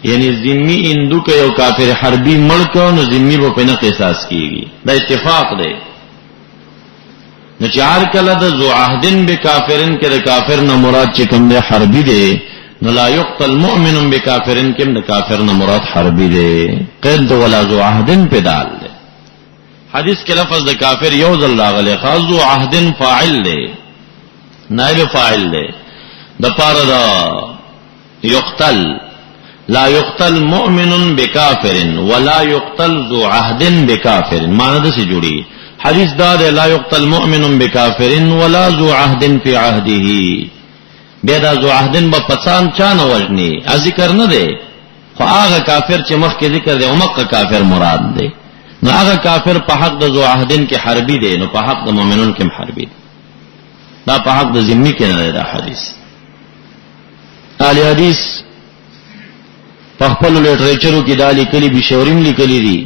یعنی ذمی اندو کے یو کافر حربی ملکو نو ذمی با پینا قصاص کی گی دا اتفاق دے نو چار کلا دا ذو عہدن بے کافرن کے دا کافر نہ مراد چکم دے حربی دے نو لا یقتل مؤمن بے کافرن کم دا کافر نہ مراد حربی دے قید دا ولا ذو عہدن پہ دال دے حدیث کے لفظ دا کافر یوز اللہ غلے خاص ذو عہدن فاعل دے نائب فاعل دے دا پارا دا یقتل لا یقتل مؤمن بکافر ولا یقتل ذو عہد بکافر معنی سے جڑی حدیث دا دے لا یقتل مؤمن بکافر ولا ذو عهد فی عهده، بیدا ذو عهدن با پسان چان وجنی ذکر نه دے، خو آغا کافر چې مخ کې ذکر دے امق کافر مراد دے، نو آغا کافر په حق د ذو عهدن کې حربی دے، نو په حق د مؤمنون کې حربی دے، دا په حق د ذمی کې نه دا حدیث. اهل حدیث په خپل لټریچرو کې دالی کلی بشورین لیکلی دي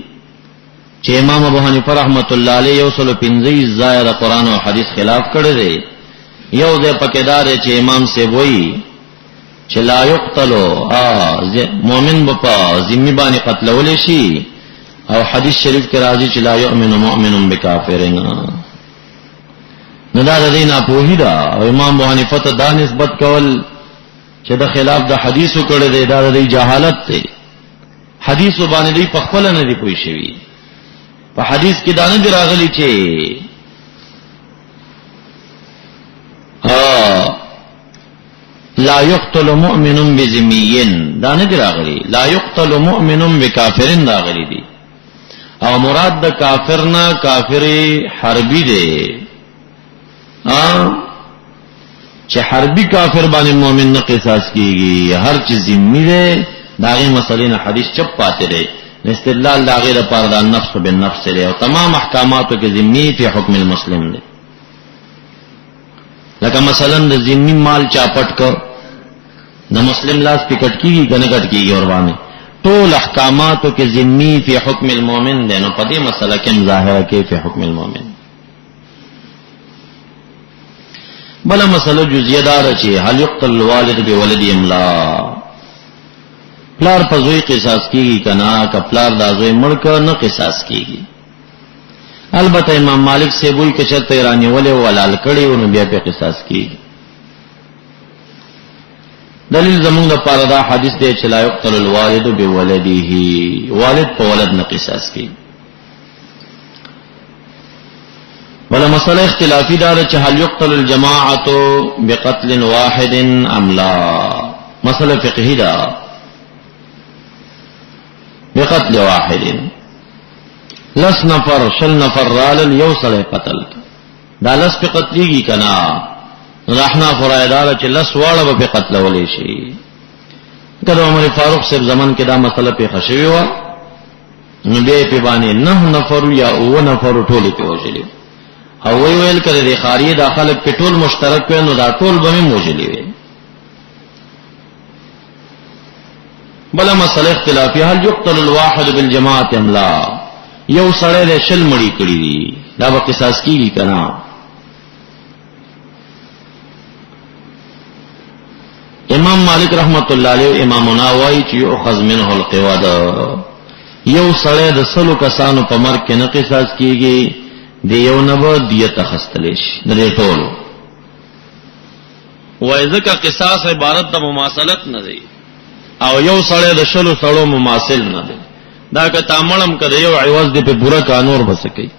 چې امام ابو حنیفه رحمۃ اللہ علیہ 115 ظاهر قرآن او حدیث خلاف کړی دی. یو ځای پکې دار چې امام سے وایي چې لا یقتلوا مؤمن په ذمہ باندې قتلول شي، او حدیث شریف کې راځي چې لا یؤمن مؤمن بکافرنا، نو دا د دینه په وحیدا او امام ابو حنیفه ته دا نسبت کول چې د خلاف د حدیثو کړی دی، دا د جهالت دی. حدیث باندې دی په خپل نه دی پوي شوی. په حدیث کې دا نه دی راغلی چې لا یقتل مؤمن بذمیین، دا نه دی راغلی. لا یقتل مؤمن بکافرین راغلی دی، او مراد د کافرنا کافر حربی دی. چې حربی کافر باندې مؤمن نه قصاص کیږي، هر چې ذمی دی داغه مسلې نه حدیث چپ پاتې دی. استدلال داغه لپاره د نفس بالنفس دی، او تمام احکاماتو کې ذمی په حکم المسلم دی. لکه مثلا د ذمی مال چاپټ کو د مسلم لاس پکټ کیږي کنه کټ کیږي، اور باندې ټول احکاماتو کې ذمی په حکم المؤمن دی. نو په دې مسله کې ظاهره کې په حکم المؤمن. بلا مسله جزیه دار چې هل یقتل الوالد بولد املا، پلار په زوی قصاص کیږي کنا، که پلار دا زوی مړ کړ نه قصاص کیږي. البته امام مالک سے وایي چې چرته ایرانی ولې ولال کړي او بیا په قصاص کیږي. دلیل زمونږ لپاره دا حدیث دی چې لا یقتل الوالد بولده، والد په ولد نه قصاص کیږي. بلا مسئلہ اختلافی دار چې هل یقتل الجماعة بقتل واحد ام لا، مسئلہ فقہی دا بقتل واحد. لس نفر شل نفر رالل یو سړی قتل دا لس په قتلیږي کنا، رحنا فرایدار چې لس واړه په قتل ولې شي. کله عمر فاروق صاحب زمان کې دا مسئلہ په خشوي و، نو به په باندې 9 نفر یا 9 نفر ټول په وجلي، او ویل کړي د خاریه داخله په ټول مشترک وي، نو دا ټول به موجلي وي. بل مسله اختلافي هل يقتل الواحد بالجماعه ام لا، یو سړی له شل مړی کړی دی دا به قصاص کیږي کنه. امام مالک رحمت الله علیه امامنا وایي چې یؤخذ منه القواد، یو سړی د سلو کسانو په مرګ کې نه قصاص کیږي، دیو نبو دیت خستلیش دې ټول. وای ځکه قصاص عبارت د مماثلت نه دی، او یو سړی د شلو سړو مماثل نه دی. دا که تاملم کړي یو عوض دی په پورا قانون بسکی،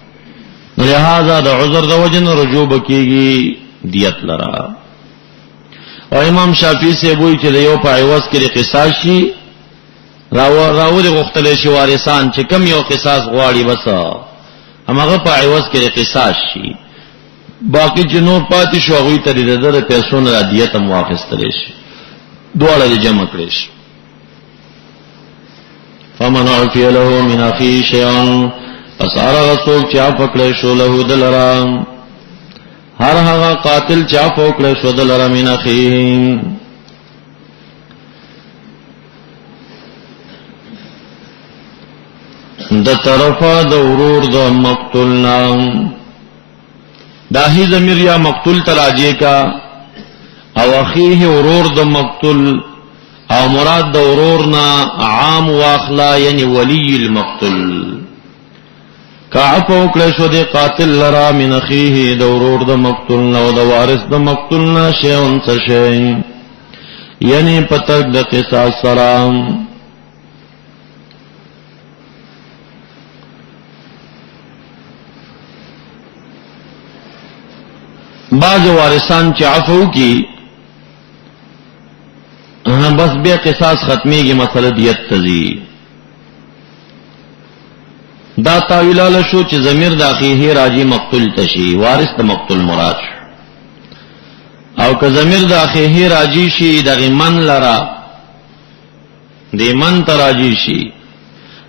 نو لہذا د عذر د وجن رجوع بکیږي دیت لرا. او امام شافعی سے وایي چې یو په عوض کې قصاص شي، راو د غختل شي وارثان چې کم یو قصاص غواړي بس همغه په عوض کې قصاص شي، باقی جنور پاتې شو هغه ته د در پیسو نه دیت مواخستل شي، دواړه جمع کړي شي. فمن عفی له من اخی شیئا، پس هغه څوک چې پکړې شو له دلرا، هر هغه قاتل چې پکړې شو دلرا من اخی، د طرفا د ورور د مقتول نام داهی ضمیر یا مقتول تراجی کا، او اخیه ورور د مقتول، او مراد د ورور نا عام واخلا یعنی ولی المقتول. کعفو کړه شو د قاتل لرا من اخیه د ورور د مقتول نو د وارث د مقتول نا شیون څه شی، یعنی پتک د قصاص سلام. بعض وارثان چې عفو کی بس بیا قصاص ختمیږي، مسله دیت تزي. دا تاویل شو چې ضمیر د اخیه راجی مقتول تشي وارث د مقتول مراد شو او که ضمیر د اخیه راجی شي دغه من لرا د من تراجی شي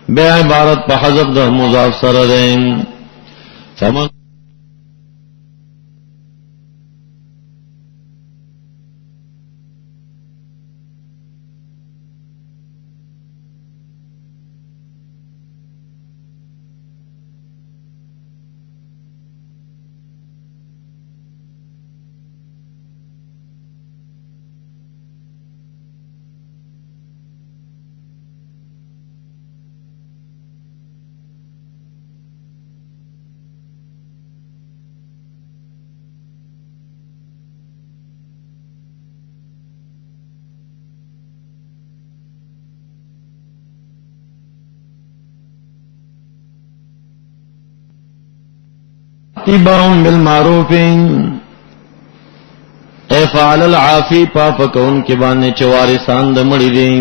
به عبارت په حذف د مضاف سره ده فمن اتباع بالمعروف افعل العافی پاپ کون کے بانے چوارثان د مړي دي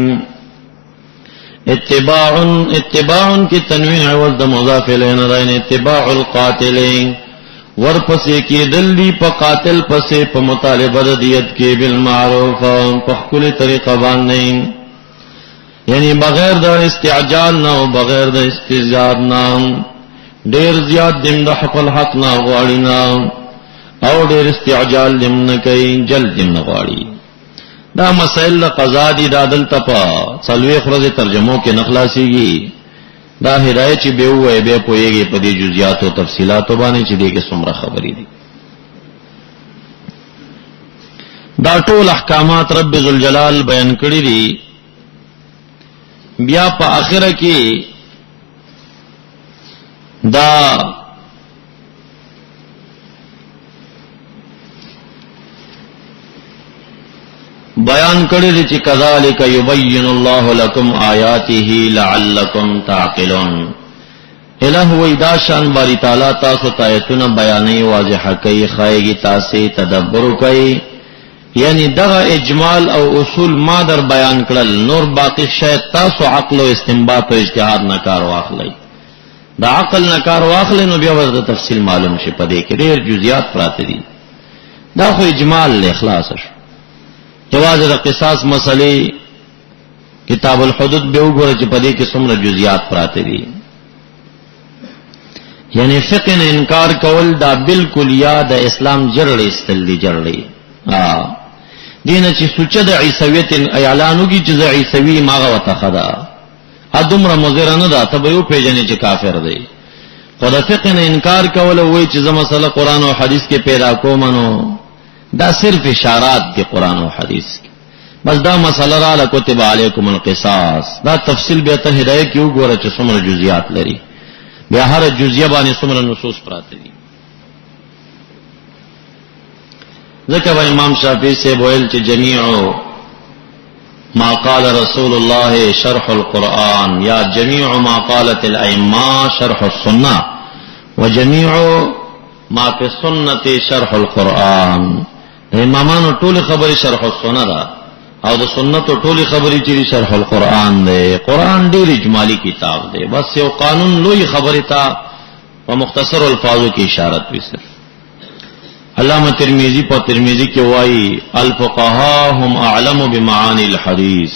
اتباع کی تنوین عوض د مضاف الیه راین اتباع القاتل ورپسې کې دلی په قاتل پسې په مطالبه د دیت کې بالمعروف په خپل طریقه باندې یعنی بغیر د استعجال نه او بغیر د استزاد نه ډیر زیات دم د حق الحق نه غواړي نه او ډیر استعجال دم نه کوي جلد دم نه غواړي دا مسائل قضا دي د عدل تپا څلوي خرزه ترجمو کې نخلاصيږي دا هدايه چې به وې به پويږي په دې جزئیات او تفصيلات باندې چې دې کې څومره خبرې دي دا ټول احکامات رب ذوالجلال بیان کړی دي بیا په اخره کې دا بیان کړی دی چې کذالک یبین الله لكم آیاته لعلکم تعقلون الہ و ادا شان باری تعالی تاسو ته آیتونه بیانې واضحه کوي خایږي تاسو تدبر کوي یعنی دغه اجمال او اصول ما در بیان کړل نور باقی شی تاسو عقل او استنباط او اجتهاد نه کار واخلئ دا عقل نه کار واخلئ نو بیا ورته تفصیل معلوم شي پدې کې ډېر جزئیات پراته دي دا خو اجمال له اخلاص شو جواز د قصاص مسلې کتاب الحدود به وګوره چې پدې کې څومره جزئیات پراته دي یعنی فقه نه انکار کول دا بالکل یا د اسلام جرړې استل دي جرړې دینه چې سوچه د عیسویت اعلانو کې چې عیسوی ماغه وتخدا ادمره مزر نه دا ته به یو پیژنې چې کافر دی خدای فقه نه انکار کول وای چې زما مسله قران او حدیث کې پیدا کومنو دا صرف اشارات دی قران او حدیث کې بس دا مسله را لکتب علیکم القصاص دا تفصیل به ته هدايه کیو ګوره چې څومره جزئیات لري بیا هر جزئیه باندې څومره نصوص پراته دي ذکر امام شافعی سے بوئل چې جميع ما قال رسول الله شرح القرآن یا جميع ما قالت الائمه شرح السنه وجميع ما في السنه شرح القرآن امامانو ټول خبري شرح السنه دا او د سنت ټول خبري چې شرح القرآن دی قرآن ډیر اجمالی کتاب دی بس یو قانون لوی خبره تا په مختصر الفاظو کې اشارت وسه علامہ ترمذی په ترمذی کې وایي الفقهاء هم اعلم بمعانی الحديث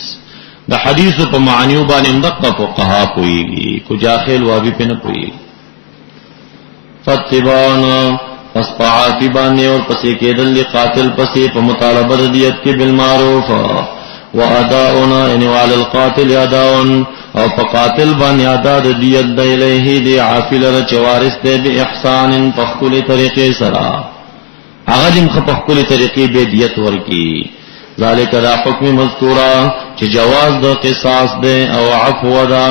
دا حدیث په معنی باندې دقه فقها کوي کو جاهل وابي په نه کوي فتبان پس پاعتی باندې او پسې کېدل قاتل پسې په مطالبه د دیت کې بالمعروف و اداؤنا یعنی علی القاتل اداؤن او په قاتل باندې ادا د دیت د الیه دی عافل ر چوارث ته به احسان په خپل طریقې سره هغه دیم خو په خپل طریقې به دیت ورکی ذالک دا حکم مذکورا چې جواز د قصاص ده او عفو ده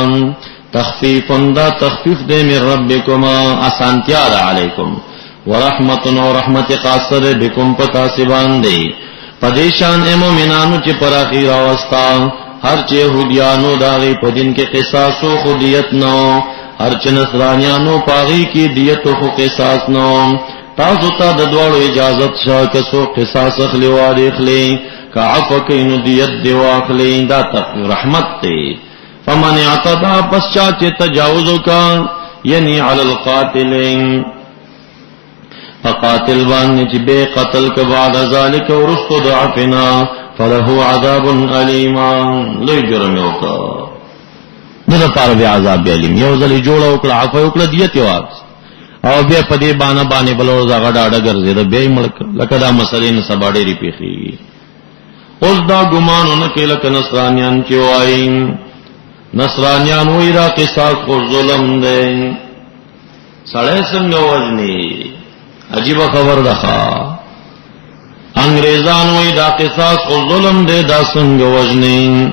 تخفیف دا تخفیف ده من ربکما اسانتیا ده علیکم ورحمت و رحمت خاصه بكم پتا سبان دی پدیشان مومنانو چې پر اخیر اوستا هر چې يهوديانو داغي په دین کې قصاص او خدیت نو هر چې نصرانيانو پاغي کې دیت او قصاص نو تاسو ته د دوړو اجازه شو که سو قصاص اخلي وادي اخلي کعفو کینو دیت دی واخلي دا رحمت دی فمن اعتدى پس چا چې تجاوز وکا یعنی علی القاتلین فقاتل باندې چې به قتل ک بعد ذلك ورستو ضعفنا فله عذاب الیم لوی جرم وکړه نو لپاره به عذاب الیم یو ځل جوړ وکړه عفو وکړه دیت واک او بیا په دې باندې بلور زغه ډاډه ګرځي دا به ملک لکه دا مسلې نه سباډې ری پیخي اوس دا ګمانونه کې لکه نصرانیان چې وایي نصرانیان وایي دا قصاص کو ظلم دی سړی څنګه وژني عجیب خبر ده انګريزان وایي دا قصاص کو ظلم دی دا څنګه وژني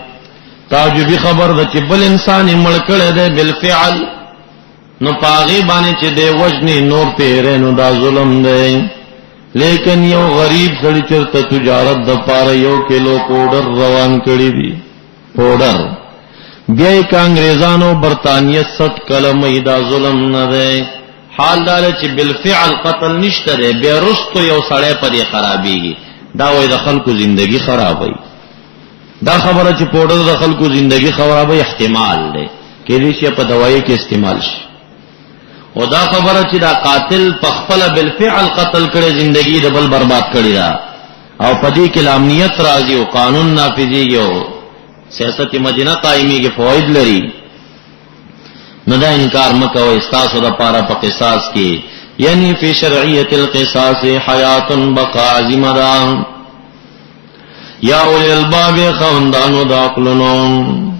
تعجبی خبر ده چې بل انسان مړ کړی دی بالفعل نو پاغي باندې چې دی وجنی نور پیره نو دا ظلم دی لیکن یو غریب سړی چرته تجارت د پاره 1 کیلو پاوډر روان کړی دی پاوډر بیا یې انګريزانو برتانیه 60 کلمه دا ظلم نه دی حال دا چې بالفعل قتل نشته دی بیا رستو یو سړی پرې خرابېږي دا وایي د خلکو ژوندۍ خرابوي دا خبره چې پاوډر د خلکو ژوندۍ خرابوي احتمال دی کې دې شي په دوايي کې استعمال شي او دا خبره چې دا قاتل په خپل بالفعل قتل کړي زندگی د بل برباد کړي دا او پدې کې امنیت راځي او قانون نافذيږي او سیاست مدینه قائميږي فواید لري نو دا انکار مکوئ استاسو د پاره په قصاص کې یعنی فی شرعیت القصاص حیات بقا عظیم دا یا اولی الباب خوندانو دا عقلنون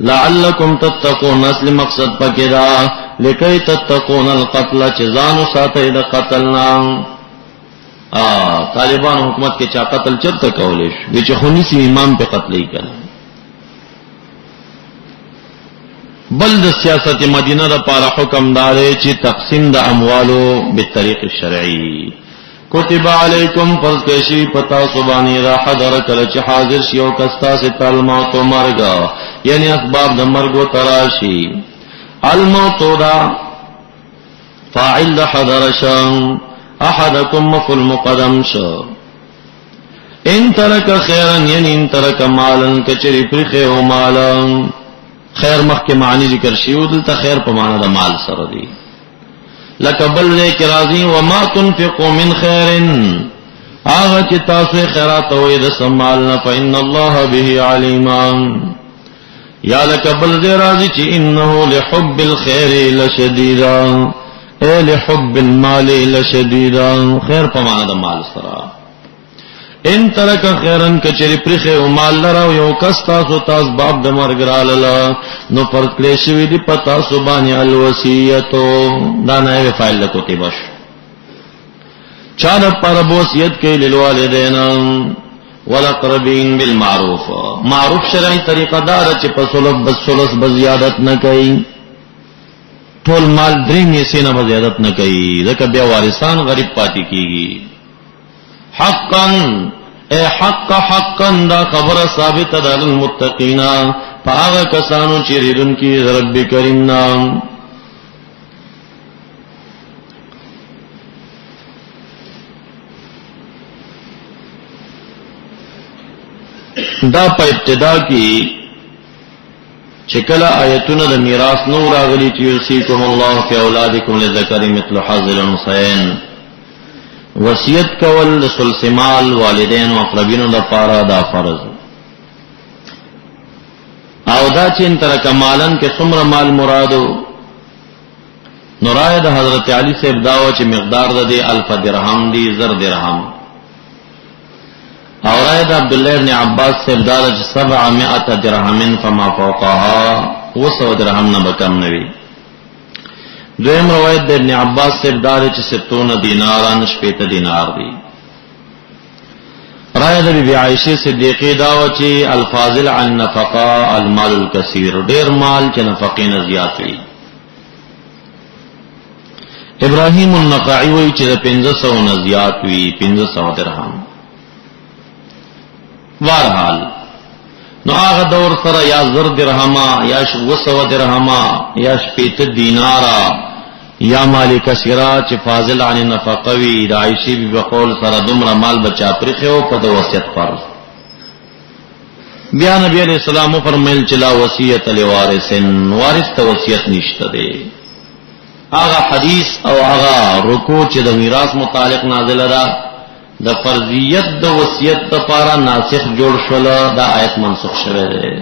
لعلکم تتقون اصل مقصد پکدا لکی تتقون القتل چزانو ساتي د قتلنا طالبان حکومت کې چا قتل چرته کولیش وی چې خونی سی امام په قتلې کړ بل د سیاست مدینه د پاره حکم دار چې تقسیم د اموالو په طریق شرعي کتب علیکم فرض کشی پتا سبانی را حضر کله چې حاضر شي او کستا سے الموت و مرګ یعنی اسباب د مرګ و تراشی الموت دا فاعل د حضر شم احدکم مفعول مقدم شو ان ترک خیرا یعنی ان ترک مالا کچری پرخه او مالا خیر مخ کے معنی ذکر شی او دلته خیر په معنا د مال سره دی لکه بل دې کې راځي وما تنفقوا من خير هغه چې تاسو خیرات وې د سمال نه فإن الله به علیم یا لکه بل دې راځي چې انه لحب الخير لشديد اے لحب المال لشديد خیر په معنا د مال سره ان ترک خیرن کچری پرخه او مال لرا یو کس تاسو تاس باب د مرګ را لاله نو پر کلیش وی دی پتا سو باندې الوصیتو دا نه فایل کتبش چا د پر وصیت کې للوالدین والاقربین بالمعروف معروف شرعی طریقه دار چې په سلب بسلس بزیادت نه کوي ټول مال درې میسې نه بزیادت نه کوي ځکه بیا وارثان غریب پاتې کیږي حقا اے حقا دا خبر ثابت ده للمتقین فاغا کسانو چې ریدون کی رب کریم نام دا په ابتدا کې چې کله آیتونه د میراث نو راغلي چې یوصیکم الله فی اولادکم للذکر مثل حظ الانثیین وصیت کول ثلث مال والدین او اقربین لپاره دا فرض او دا چې ان تر کمالن کې څومره مال مرادو نورای د حضرت علی سے ابداو چې مقدار د 1000 درهم دی زر درهم او رای د عبد الله ابن عباس سے ابدال 700 درهم فما فوقها 200 درهم نه کم نوي دویم روایت د ابن عباس سے دار چې 70 دینار نشپیت دینار دی رای د بی عائشہ صدیقہ دا چې الفاضل عن نفقه المال الكثير ډیر مال چې نفقې نه زیات وي ابراهیم النخعی وی چې 1500 نه زیات وي 1500 درهم بہرحال نو هغه دور سره یا زر درهما یا 200 درهما یا شپیت دینارا یا مال کثیرا چې فاضل عن نفقوی د عائشہ بی بقول سره دومره مال بچا پرخه او په وصیت فرض بیا نبی علیہ السلام فرمایل چې لا وصیت لوارث، وارث ته وصیت نشته دی. هغه حدیث او هغه رکوع چې د میراث متعلق نازل را د فرضیت د وصیت لپاره ناسخ جوړ شول، دا آیت منسوخ شوه دی.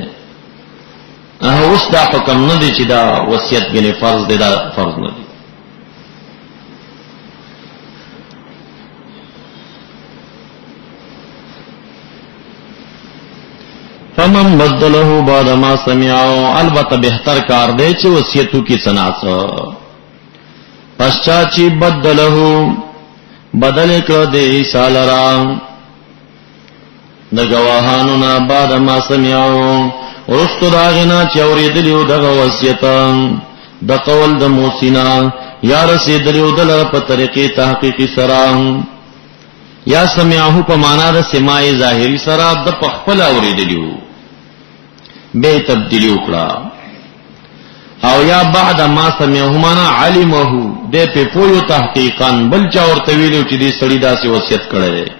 اوس دا حکم نه دی چې دا وصیت غني فرض دی، دا فرض نه دی. فمن بدله بعد ما سمعوا، البته بهتر کار دی چې وصیتو کې سناسه پسچا چې بدله بدل کړه دی سالرا د گواهانو نه بعد ما سمعوا ورستو داغنا چې اوریدلیو دغه وصیت د قول د موسینا یا رسیدلیو دلر په طریقې تحقیقی سره، یا سمعه په معنا د سماع ظاهری سره د پخپل اوریدلیو به تبدیلی وکړه، او یا بعد ما سمعه معنا علمه د په پویو تحقیقا بل چا ورته ویلو چې دې سړی داسې وصیت کړی.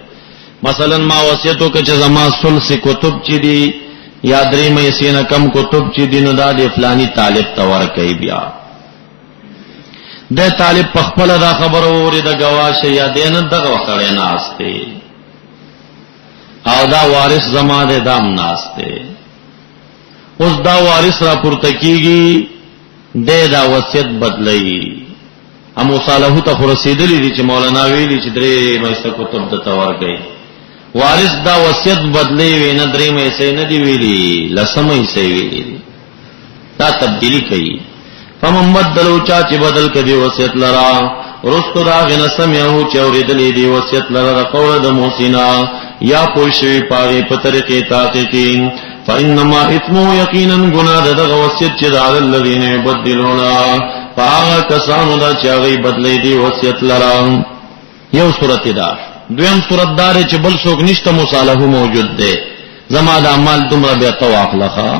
مثلا ما وصیتو کې چې زما ثلث کتب چې دی یا درې مې سینه کم کتب چې دینو دا د فلانی طالب تور کوي، بیا د طالب په خپل دا خبر اوري د گواشه یا دینه دغه وسړی ناشته او دا وارث زما د دام ناشته. اوس دا وارث را پورته کیږي د دا وصیت بدلای، امو صالحو ته رسیدلی دي چې مولانا ویلي چې درې مې سینه کتب د تور کوي، وارث دا وصیت بدلی وی نه درې مې سي نه دی ویلي لسمې سي ویلي، دا تبدیلی کوي. فمن بدلو چا چې بدل کړي وصیت لرا ورستو دا غنه سمعو چې اوریدلې دی وصیت لرا قول د موسینا یا پوښوي پاره په طریقې تحقیقین، فانما اثمو یقینا گناه دغه وصیت چې دال الذين يبدلون فاغه کسانو دا چې هغه بدلې دی وصیت لرا. یو سورته دا دویم صورت دار چې بل څوک نشته مصالحه موجود دی، زما د اعمال دومره بیا طواف لخوا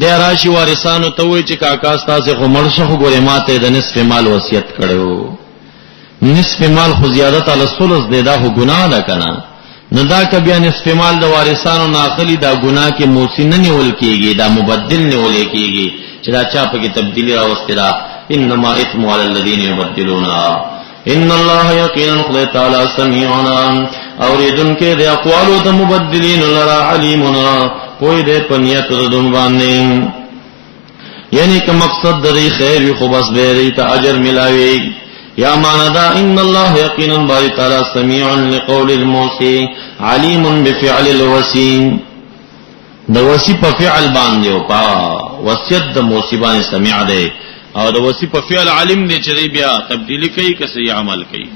د راشي وارثانو ته وای چې کاکا تاسو خو مرشخ ګورې ماته د نصف مال وصیت کړو، نصف مال خو زیادت علی الثلث دی، دا خو ګناه ده کنه، نو دا که بیا نصف مال د وارثانو ناخلی دا ګناه کې موسین نه نیول کیږي، دا مبدل نیول کیږي چې دا چا په کې تبدیلی راوستلا. انما اثم علی الذین یبدلون ان الله یقینا خدای تعالی سمیعنا اوریدن کې د اقوالو د مبدلین لرا علیمنا کوئی دې پنیت د دم باندې، یعنی که مقصد د خیر خو بس به ته اجر ملاوي. یا معنا دا ان الله یقینا باری تعالی سمیع لقول الموسی علیم بفعل الوسی، د وسی په فعل باندې او په وصیت د موسی باندې سمیع دی، او د وصی په فعل علم دی چې بیا تبدیلی کوي کسي عمل کوي.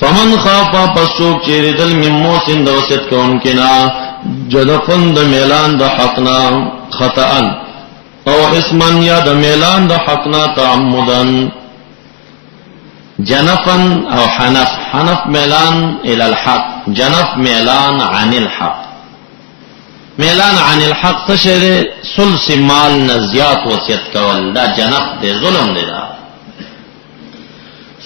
فمن خاف پسوک چې دل من موسن د وصیت کوونکې نه جدفن د میلان د حقنا خطأن او اسمن یا د میلان د حقنا تعمدن، جنفن او حنف، حنف میلان الى الحق، جنف میلان عن الحق. میلان عن الحق تشری ثلث مال نزیات وصیت کول، دا جنف دی، ظلم دی. دا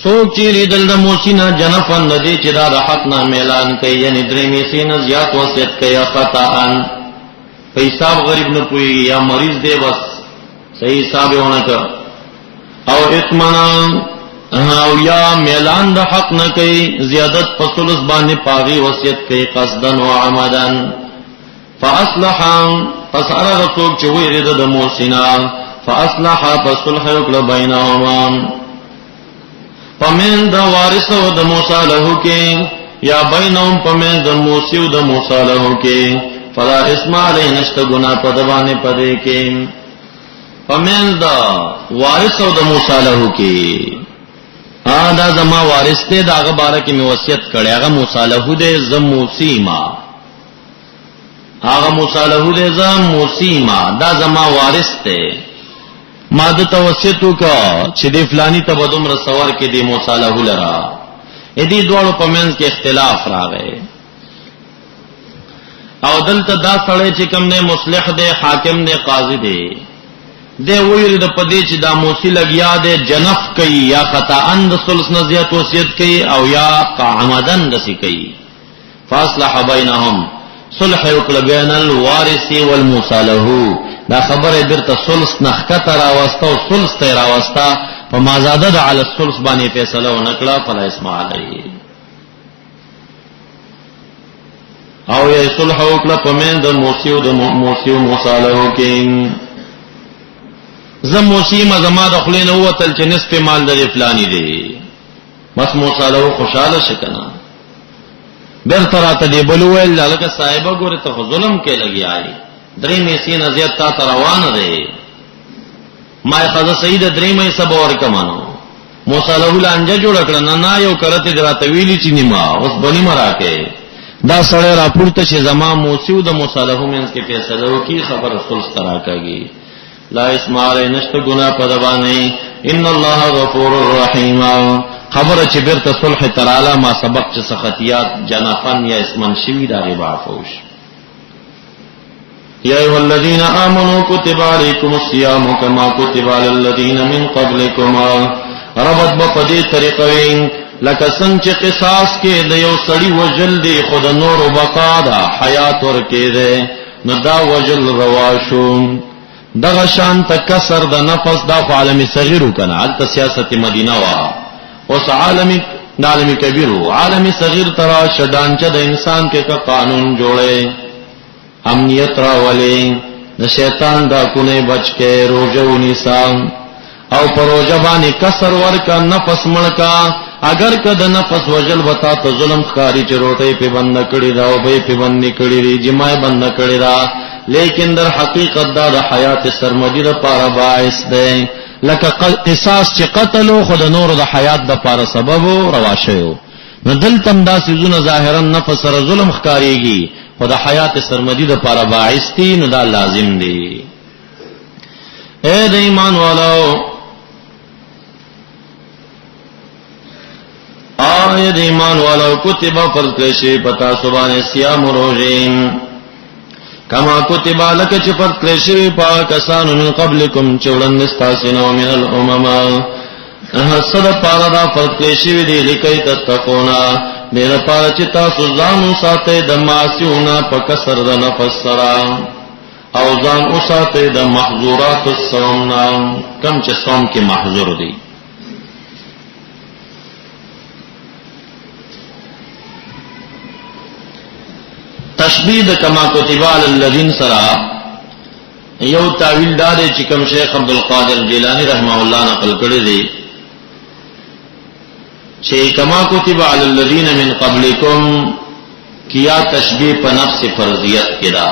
سوک چیری دل دا موسینا جنفن ندی چی دا دا حقنا میلان کئی، یعنی دریمی سینا زیاد وصیت کئی خطاان پا حساب غریب نپوئی یا مریض دے بس صحیح حساب ہونا کر، او اتمنان او یا میلان دا حق نہ کئی زیادت پسلس بانی پاغی وصیت کئی قصدن و عمدن. فاصلحا پس ارغ سوک چوئی رد دا موسینا فاصلحا پسلح یکل بینهما پمین دا وارث و دا موصالحو کے یا بینهم پمین دا موسی و دا موصالحو کے فلا اسم علی نشت گناہ پدبانے پدے کے پمین دا وارث و دا موصالحو کے دا زما وارث تے دا آغا بارا کی میں وصیت کڑے آغا موصالحو دے زم موسی ما آغا موصالحو دے زم موسی ما دا زما وارث تے ما د توسیتو کا چې د فلانی تبدم رسوار کې د موصالحو لرا ادي دوړو پمنځ کې اختلاف راغی او دلته دا سړی چې کوم نه مصلح دی حاکم دی قاضی دی دی ویری د پدې چې دا موسی لګیا دی جنف کوي یا خطا اند ثلث نزیات وصیت کوي او یا عمدن دسی کوي فاصلح بینهم صلح وکړه بین الوارث والموصى له، دا خبره برته ثلث نخکته راوسته او ثلث ته راوسته، په مازاده د علی الثلث باندې فیصله ونکړه، فلا اسم علیه. او یې صلح وکړه په من د موصی او د موصى له کې، زم موصی ما زما د خلینو وتل چې نصف مال د فلانی دی، بس موصى له خوشاله شکنه. بیرته راته دی بل ویل لکه صاحبه ګوره ته ظلم کې لګیای، درې میسي نزیات تا روانه دی، ما خزه سید درې مې سب اور کمانو. موصى له لانجه جوړ کړه، نه یو کرته دراته ویلی چې نیما اوس بنی مراکه دا سړی راپورته چې زما موصی او د موصى له مینس کې فیصله وکي، خبر رسول سترا کوي. لا اسم علی نشت گناہ پدوانی، ان الله غفور رحیم. خبر چې بیرته صلح تراله ما سبق چې سختیات جنافن یا اسمن شوی دا غبا فوش. یا ایها الذین آمنوا کتب علیکم الصیام کما کتب علی الذین من قبلکم. ربط بپدې طریقوین لکه څنګه چې قصاص کې د یو سړی وجل دی خود نور او بقا دا حیات ورکې ده، نو دا وجل رواشو. دغه شان تکسر د نفس دا خو عالم صغیر کنه، حالت سیاست مدینه وا اوس عالم کبیر، عالم صغیر ترا شډانچه د انسان کې کا قانون جوړه، امنیت راولې، د شیطان دا کونه بچ کې روزه ونیسا او پروژه باندې کسر ورکا نفس مړکا. اگر که د نفس وجل وتا ته ظلم خاري چې روټي په بند کړی دا او به په بند کړی ری جماع بند کړی دا، لیکن در حقیقت دا د حیات سرمدی لپاره باعث ده. لکه قصاص چې قتل خود نور د حیات د لپاره سبب روا شوی، نو دلتم دا سيزونه ظاهرا نفس سره ظلم ښکاریږي، خود حیات سرمدی د لپاره باعث دي، نو دا لازم دی. اے د ایمان والو، آیت ایمان والا کتب فرض کړی پتا سبحانه صيام روزه کما کتب لک چې فرض کړی پاکستان من قبلکم چولن استاسنو من الامم. صد پارا دا فرض کړی دی لکای تتقونا، دغه پارا چې تاسو ځان ساتئ د معصیونه په کسر د نفس سره، او ځان ساتئ د محظورات الصوم، کم چې صوم کې محظور دی. تشبیه کما کتب علی الذین سرا یو تعویل دار چې کوم شیخ عبدالقادر جیلانی رحمه الله نقل کړی دی چې کما کتب علی الذین من قبلکم کیا تشبیه په نفس فرضیت کې دا،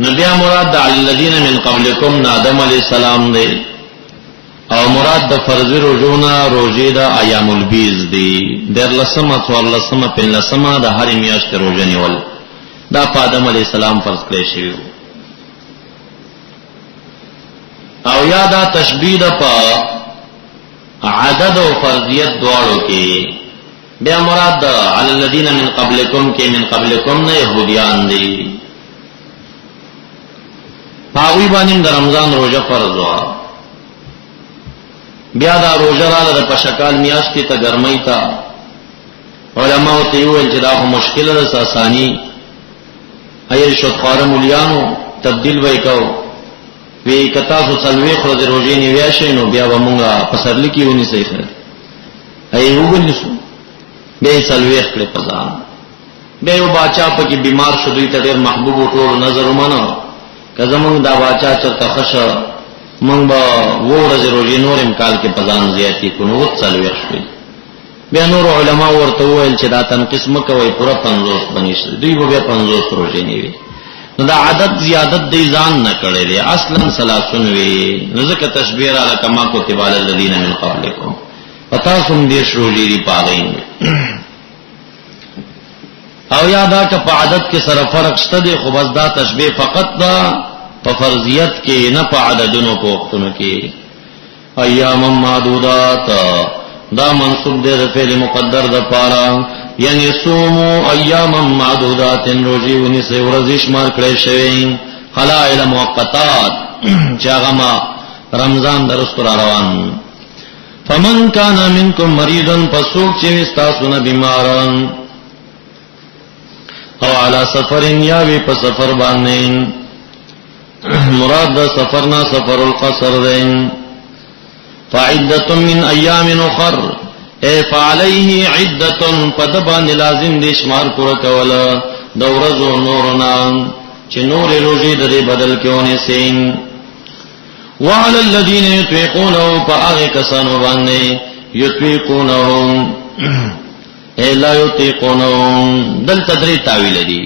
نو بیا مراد علی الذین من قبلکم آدم علیہ السلام دی، او مراد د فرض روزونه روزي د ایام البیض دی، در لسمه څوار لسمه پن لسمه د هر میاشت روزه نیول، دا په آدم علیہ السلام فرض کړی شوی. او یا دا تشبیه د په عدد او فرضیت دواړو کې، بیا مراد د علی الذین من قبلکم کې من قبلکم نه يهودیان دي، پاوی باندې د رمضان روزه فرض وا. بیا دا روزه رااله د پشکال میاشتې ته ګرمۍ ته علماء ته ویل چې دا خو مشکل ده، آسانی ایل شو خار مولیانو تبدیل وکاو وی کتا سو سلوي خو د روزې نیویا شي، نو بیا ومونږه پسرلی کې ونی صحیح خیر ای وګنیسو به سلوي خپل پزان به یو باچا پکې بیمار شو، دوی ته ډېر محبوب ټول نظر ومنه، کزمون دا باچا چرته خشه من با ورځ روزي نور امکان کې پزان زیاتی کو نو څلوي شوي. بیا نور علما ورته ویل چې دا تنقیس مکوي، پورا 50 بنیشي، دوی به 50 روزي نیوي، نو دا عدد زیادت دی ځان نه کړی دی، اصلا 30 وی، نو ځکه تشبیه را کما کتب علی الذین من قبلکم، پتا سم دې روزي دی پاغین. او یادا که په عدد کې سره فرق شته دی، خو بس دا تشبیه فقط دا په فرضیت کې نه په عددونو په وختونو کې. ایام معدودات دا منصوب دی د فعل مقدر د پاره، یعنی صومو ایام معدودات، روزي ونی سه ورځې شمار کړی شوی، خلائل موقتات چې هغه ما رمضان درست را روان. فمن کان منکم مریضا، پسوک چې تاسو نه بیماران، او علی سفر یا وی په سفر باندې مراد د سفر نه سفر القصر دین فعدة من ایام اخر اے فعلیه عدة پدبان لازم دي شمار کور کولا د ورځو نورنا چې نور روزي د بدل کېونه سین وعلى الذين يطيقونه فاغ کسانو باندې يطيقونهم اے لا يطيقونهم دل تدری تعویل دی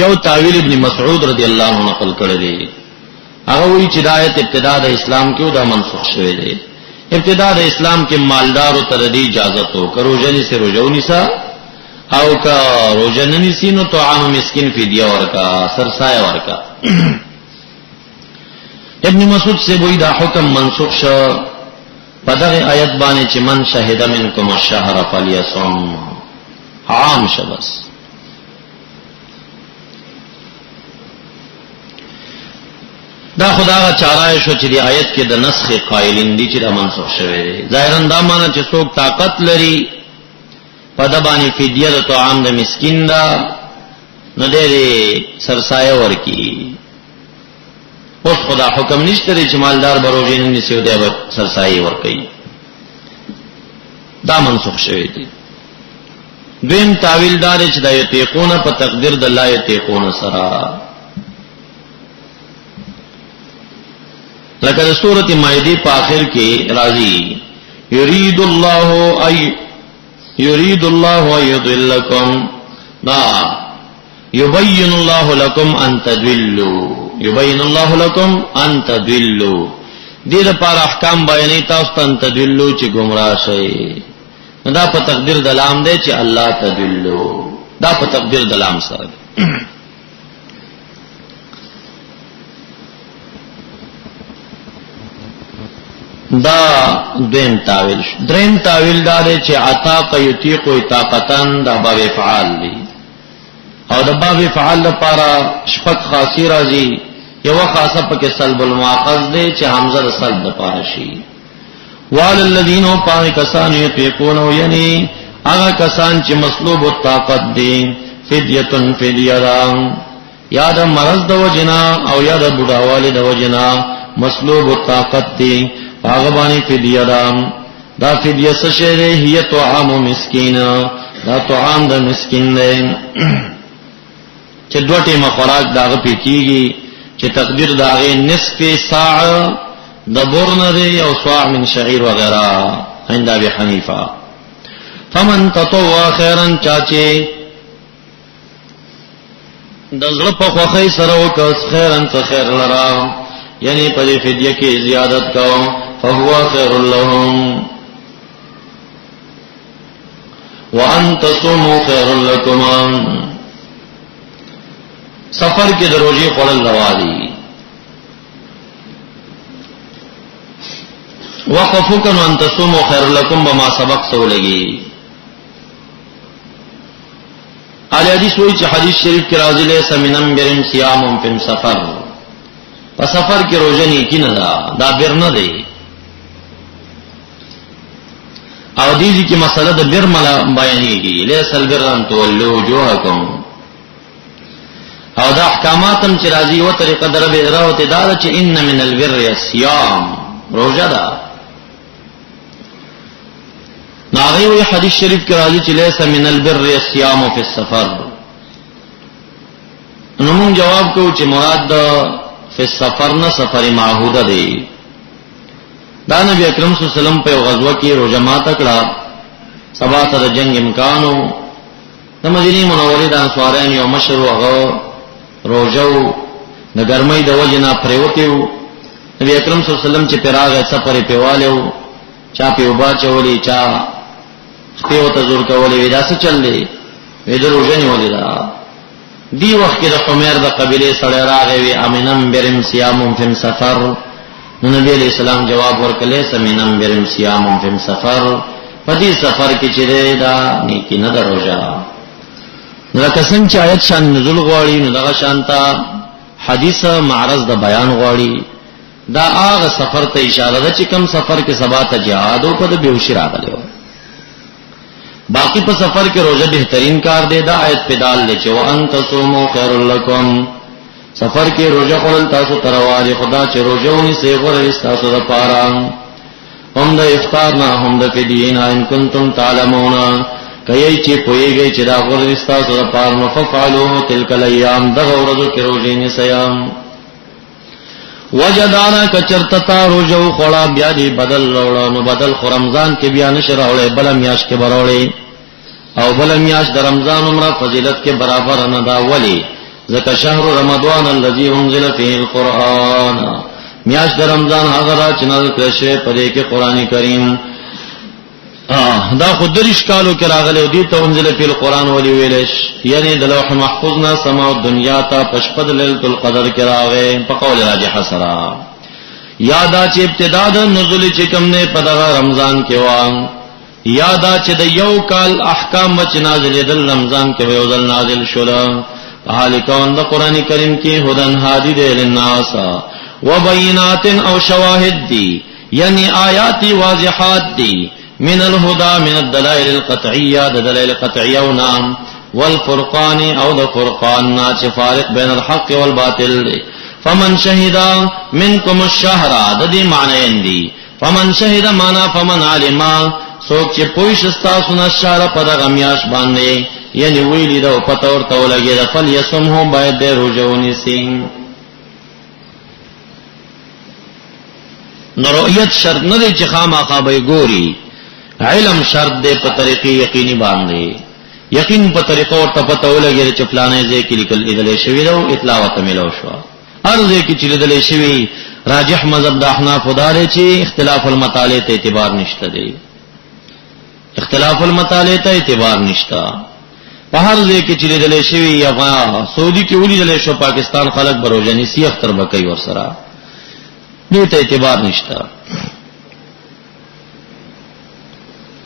یو تعویل ابن مسعود رضی اللہ عنہ نقل کړی دی هغه وی چې آیت ابتدا د اسلام کې دا منسوخ شوی دی ابتدا د اسلام کې مالدار او تردی اجازه تو کروجنی سے روجونی سا او کا روجننی سینو تو عام مسکین فدیه ورکا سرسایه ورکا ابن مسعود سے وی دا حکم منسوخ شو پدغه آیت باندې چې من شهد منکم الشهر فلیصم عام شبس دا خداغه چارای شو چې دی آیت کې د نسخ قائلین دي چې دا منسوخ شوی ظاهرا دا معنی چې څوک طاقت لري په د باندې فدیه د طعام د مسکین دا نه دی سرسایه ورکی اوس خدا حکم نشته چې مالدار بروجین نسی دی به سرسایه ورکی دا منسوخ شوی دی دویم تعویل دار چې د یتیقون په تقدیر د لا یتیقون سرا لکه سورۃ مائده په آخر کې راځي یرید الله ای یضلکم دا یبین الله لكم ان تضلوا یبین الله لكم ان تضلوا دې لپاره احکام بیانې تاسو ته ان تضلوا چې گمراه شئ دا په تقدیر د لام دی چې الله تضلوا دا په تقدیر د لام سره دا دویم تاویل شو دریم تاویل دا دی چې عطاق یطیق طاقتن دا باب فعال دی او دا باب فعال لپاره شپږ خاصی راځي یو خاصه پکې سلب المؤاخذ دی چې حمزه د سلب لپاره شي وال الذين پای کسان یطیقون یعنی هغه کسان چې مسلوب الطاقت دي فدیه فدیه یا د مرض د وجنا او یا د بډاواله د وجنا مسلوب الطاقت دي هغه باندې فدیه دا فدیه څه شی دی هي طعام مسکین دا طعام د مسکین دی چې دوه ټیمه خوراک داغه پکېږي چې تقدیر داغه نصف ساعه د برن دی او صاع من شعير وغيرها عند ابي حنيفه فمن تطوع خيرا چاچه د زړه په خوخي سره وکړ خیرن څه خیر لرا یعنی په دې فدیه کې زیادت کوم فهو خير لهم وان تصوموا خير لكم سفر کې د روزي خورل روا دي وقفوکن ان تصوموا خير لكم بما سبق سولږي علی حدیث وایي چې حدیث شریف کې راځي له سمنم برم صيام فی سفر په سفر کې روزه نه کینه دا بیر نه دی او دې کې مسله د بیر ملا بیانېږي لیس البر ان تولوا وجوهکم او دا احکامات هم چې راځي او طریقه دربه راوته دا چې ان من البر الصيام روزه ده ناغي وی حدیث شریف کې راځي چې لیس من البر الصيام فی السفر نو موږ جواب کوو چې مراد فی السفر نه سفر معهوده دی دا نبی اکرم صلی الله علیه وسلم په غزوه کې روزه ماته کړه سبا سره جنگ امکانو د مدینه منورې د انصارین یو مشر هغه روزه د ګرمۍ د وجنه پریوتیو نبی اکرم صلی الله علیه وسلم چې پیراغه سفر پیوالو چا په وبا چولې چا خپل ته زور کولې ودا څه چلې وې د روزه نیولې دا دی وخت کې د حمیر د قبيله سره راغی وی امنم برم صيام فی سفر نبی علیہ السلام جواب ورکړي سمینم برم صيام فی سفر په دې سفر کې چې دا نیکی نه دروځه نو کسان چې آیت شان نزول غواړي نو دغه شانتا حدیث معرض د بیان غواړي دا هغه سفر ته اشاره ده چې کوم سفر کې سبا ته جهاد او په بهوشي راغلی و باقی په سفر کې روزه بهترین کار دی. دا آیت په دال دی چې وان تصوموا خير لكم، سفر کې روزه خورل تاسو ترواله خدا چې روزه ونی سي غوړې تاسو لپاره، هم د افطار نه هم د فدیه نه ان کنتم تعلمون، کای چې پويږي چې دا غوړې تاسو لپاره مفعلوا تلک الايام دغه ورځو کې روزه ني سيام. وجدانا کچرتتا روزو خوړه بیا دی بدل وروړو، نو بدل خو رمضان کې بیا نشه راوړې، بل میاش کې براوړې، او بل میاش د رمضان عمره فضیلت کې برابر نه دا. ولی ذکر شهر رمضان الذي انزل فيه القرآن، میاش د رمضان هغه را چې نازل کړی شوی په دې کې قران کریم. دا خو درش کالو کې راغلی دی ته انزل فی القرآن ولی ویلش، یعنی د لوح محفوظ نه سما او دنیا ته پشپد ليلۃ القدر کې راغی په قول راجح سره. یادا چې ابتدا د نزول چې کوم نه په دغه رمضان کې و، یادا چې د یو کال احکام بچ نازل دل رمضان کې یو ځل نازل شول. حال کون د قران کریم کې هدن هادی دی للناس وبینات او شواهد دی، یعنی آیات واضحات دی، من الهدى من الدلائل القطعية دلائل قطعية ونام، والفرقان او د فرقان نا چې فارق بین الحق والباطل. فمن شهد منكم الشهر د دې معنی دی، فمن شهد معنا فمن علم، سوک چې پوښ استا سن شهر په دغه میاش باندې، یعنی ویلی دا پته ورته ولګي د فل یسمه باید د روزونی سین. نو رؤیت شرط نه دی چې خامخا به ګوري، علم شرط دی په طریقې یقیني باندې، یقین په طریقو ورته پته ولګي چې فلانه ځای کې لیکل ادلې شوی دا اطلاع وته ملو شو. هر ځای کې چې ادلې شوی راجح مذهب د احناف دار چې اختلاف المطالع ته اعتبار نشته دی، اختلاف المطالع ته اعتبار نشته. په هر ځای کې چې ادلې شوی یا سعودي کې ولې ادلې شو پاکستان خلک بروجنی سی اختر بکای ور سره دې ته اعتبار نشته.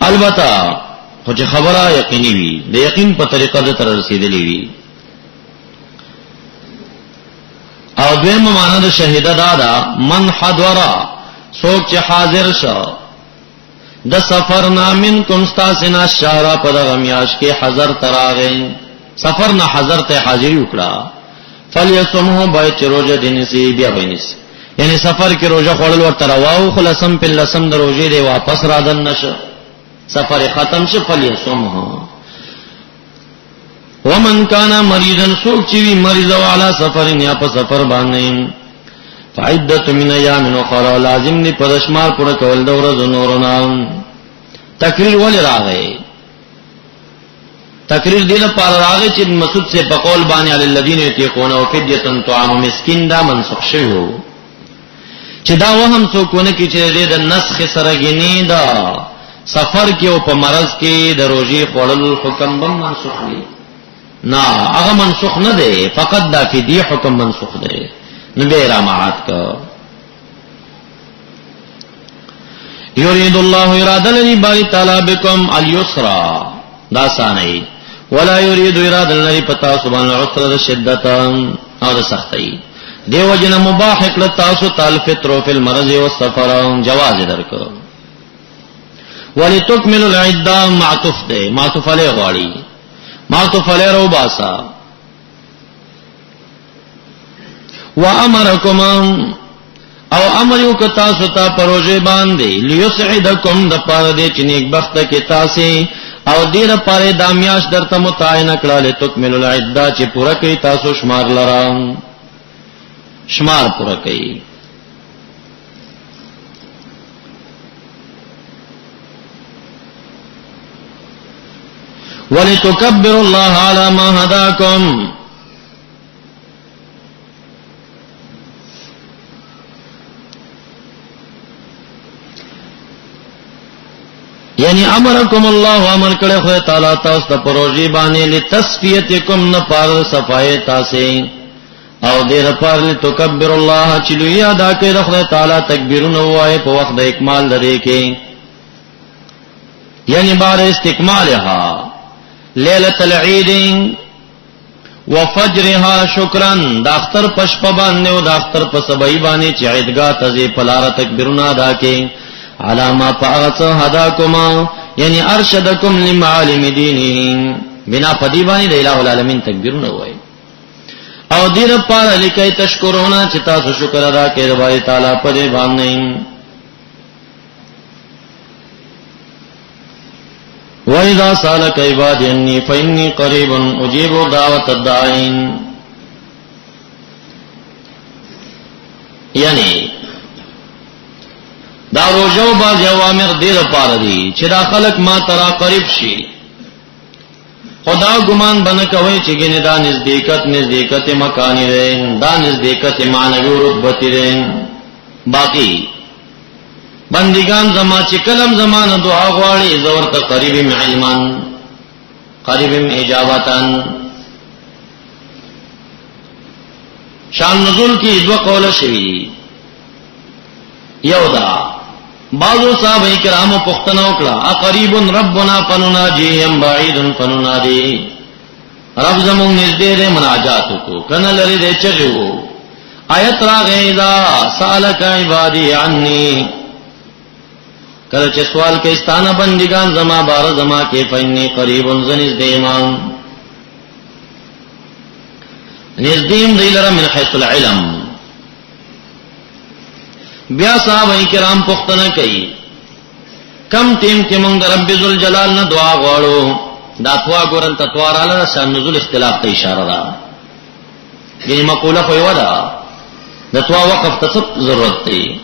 البته خو چې خبره یقیني وي، د یقین په طریقه د تر رسیدلې وي. او دویمه معنا د شهیده دادا من حضرا، څوک چې حاضر شو د سفر نامن کوم استاسنا شهر په دغه میاش کې حضر تراغې، سفر نه حضر ته حاضری وکړه، فلیصمه باید چې روزه دینسي بیا وینس، یعنی سفر کې روزه خورل ورته راو خلصم په لسم د روزه دی واپس را دن نشه، سفر ختم شو فلیصمه. ومن کان مریضا، سوک چې وی مریض او علی سفر یا په سفر باندې، فعدت من ایام اخرى، لازم دی په شمار پوره کول د ورځو نورنا. تقریر ول راغی، تقریر دې لپاره راغی چې مسعود سے بقول باندې علی الذین یتقون او فدیه طعام مسکین دا منسوخ شوی، چې دا وهم څوکونه کې چې د نسخ سره غنی دا سفر کې او په مرض کې د روزي خوړل حکم هم منسوخ دی. نه هغه منسوخ نه دی، فقط دا فدیه حکم منسوخ دی، نو به رامعات کا. یرید الله اراده لري باری تعالی بكم اليسرا، دا سانه، ولا یرید اراده لري پتا سبحان العسر شدت او د سختي. دیو جن مباح کړه تاسو تعال فطر فی المرض والسفر، جواز درکو. ولتکمل العده معطوف ده، معطوف علی غواړي، معطوف علی رو باسا. وامرکم او امر یو ک تاسو ته پروژه باندې لیسعدکم د پاره دې چې نیک بخت کې تاسو او دې لپاره د میاش درته متعین کړه لتکمل العده چې پوره کوي تاسو شمار لرام، شمار پوره کوي. ولتكبروا الله على ما هداكم، یعنی امرکم الله، امر کړه خو تعالی تاسو ته پروژی باندې لتصفیتکم نه پار صفای تاسو او دې لپاره لتکبروا الله چې لوی ادا کړه خو تعالی تکبیرونه وای په وخت د اکمال لري کې، یعنی بعد استکمالها لیلۃ العید وفجرها شکرا، د اختر پشپ باندې او د اختر په سبای باندې چې عیدګاه ته پلار تکبیرونه ادا کې، علامه پاغت هداکما، یعنی ارشدکم لمعالم دینه بنا پدی باندې د الہ العالمین تکبیرونه وای او دیر پار لکای تشکرونا چې تاسو شکر ادا کړئ د باری تعالی په دې باندې. وَإِذَا سَأَلَكَ عِبَادِي عَنِّي فَإِنِّي قَرِيبٌ أُجِيبُ دَعْوَةَ الدَّاعِينَ یعنی دا روزو باز اوامر دې لپاره دي چې دا خلق ما ترا قریب شي. خدا ګمان بنه کوي چې ګنې دا نزدېکت مکانی ده، دا نزدېکت معنوي رتبت ده. باقی بندگان زما چې کلم زمانه دعا غواړي زور ته قریب علمان قریب اجابتان. شان نزول کی دو قول شوی یو دا بعضو صحابه کرامو پختنه وکړه اقریب ربنا فنناجی ام بعید فننادی رب زمون نږدې دې مناجات کو کنه لري دې چغو آیت راغی دا سالک عبادی عنی کله چې سوال کې استانه بندگان زما بار زما کې فینی قریب زنیز دیمان نزدیم دیلره من حیث العلم. بیا صحابه کرام پختنه کوي کم ټیم کې مونږ رب ذوالجلال نه دعا غواړو دا توا ګورن تطواراله شان نزول اختلاف ته اشاره ده. یعنی مقوله خو یو ده د توا وقف ته ضرورت دی،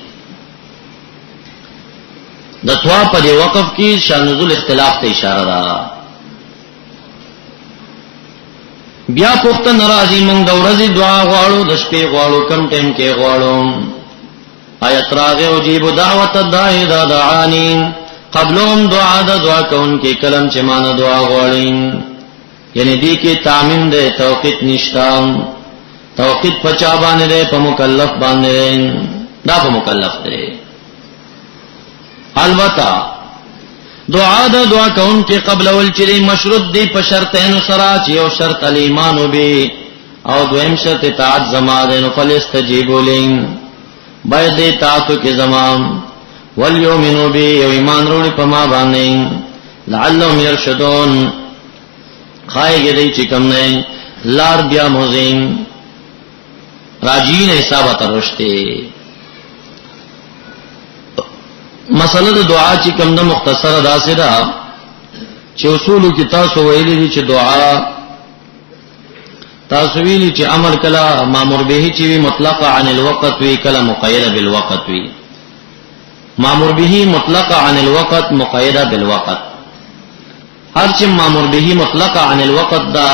د توا په دی وقف کې شان نزول اختلاف ته اشاره ده. بیا پخته ناراضی مونږ د ورځې دعا غواړو د شپې غواړو کم ټیم کې غواړو. آیت راغه او جیب دعوت الداعی اذا دعانی قبلهم دعا کون کې کلم چې مان دعا غواړي. یعنی دی کې تعمیم ده توقیت نشتا، توقیت پچا باندې ده په مکلف باندې، دا په مکلف ده. البته دعا کون کې قبل ول چې مشروط دی په شرطین سره چې یو شرط الایمان به او دویم شرط اطاعت زما ده نو فلستجیبوا لین باید اطاعت کې زما والیؤمنوا بی یو ایمان وروړي په ما باندې لعلهم يرشدون خایګه دی چې کوم نه لار بیا موزین راجین حساب ترشته. مسله د دعا چې کوم نه مختصره داسې ده چې اصول کې تاسو ویلي دي چې دعا تاسو ویلي چې امر کلا مامور به چې وی مطلق عن الوقت وی کلا مقید بالوقت وی. مامور به مطلق عن الوقت مقید بالوقت، هر چې مامور به مطلق عن الوقت دا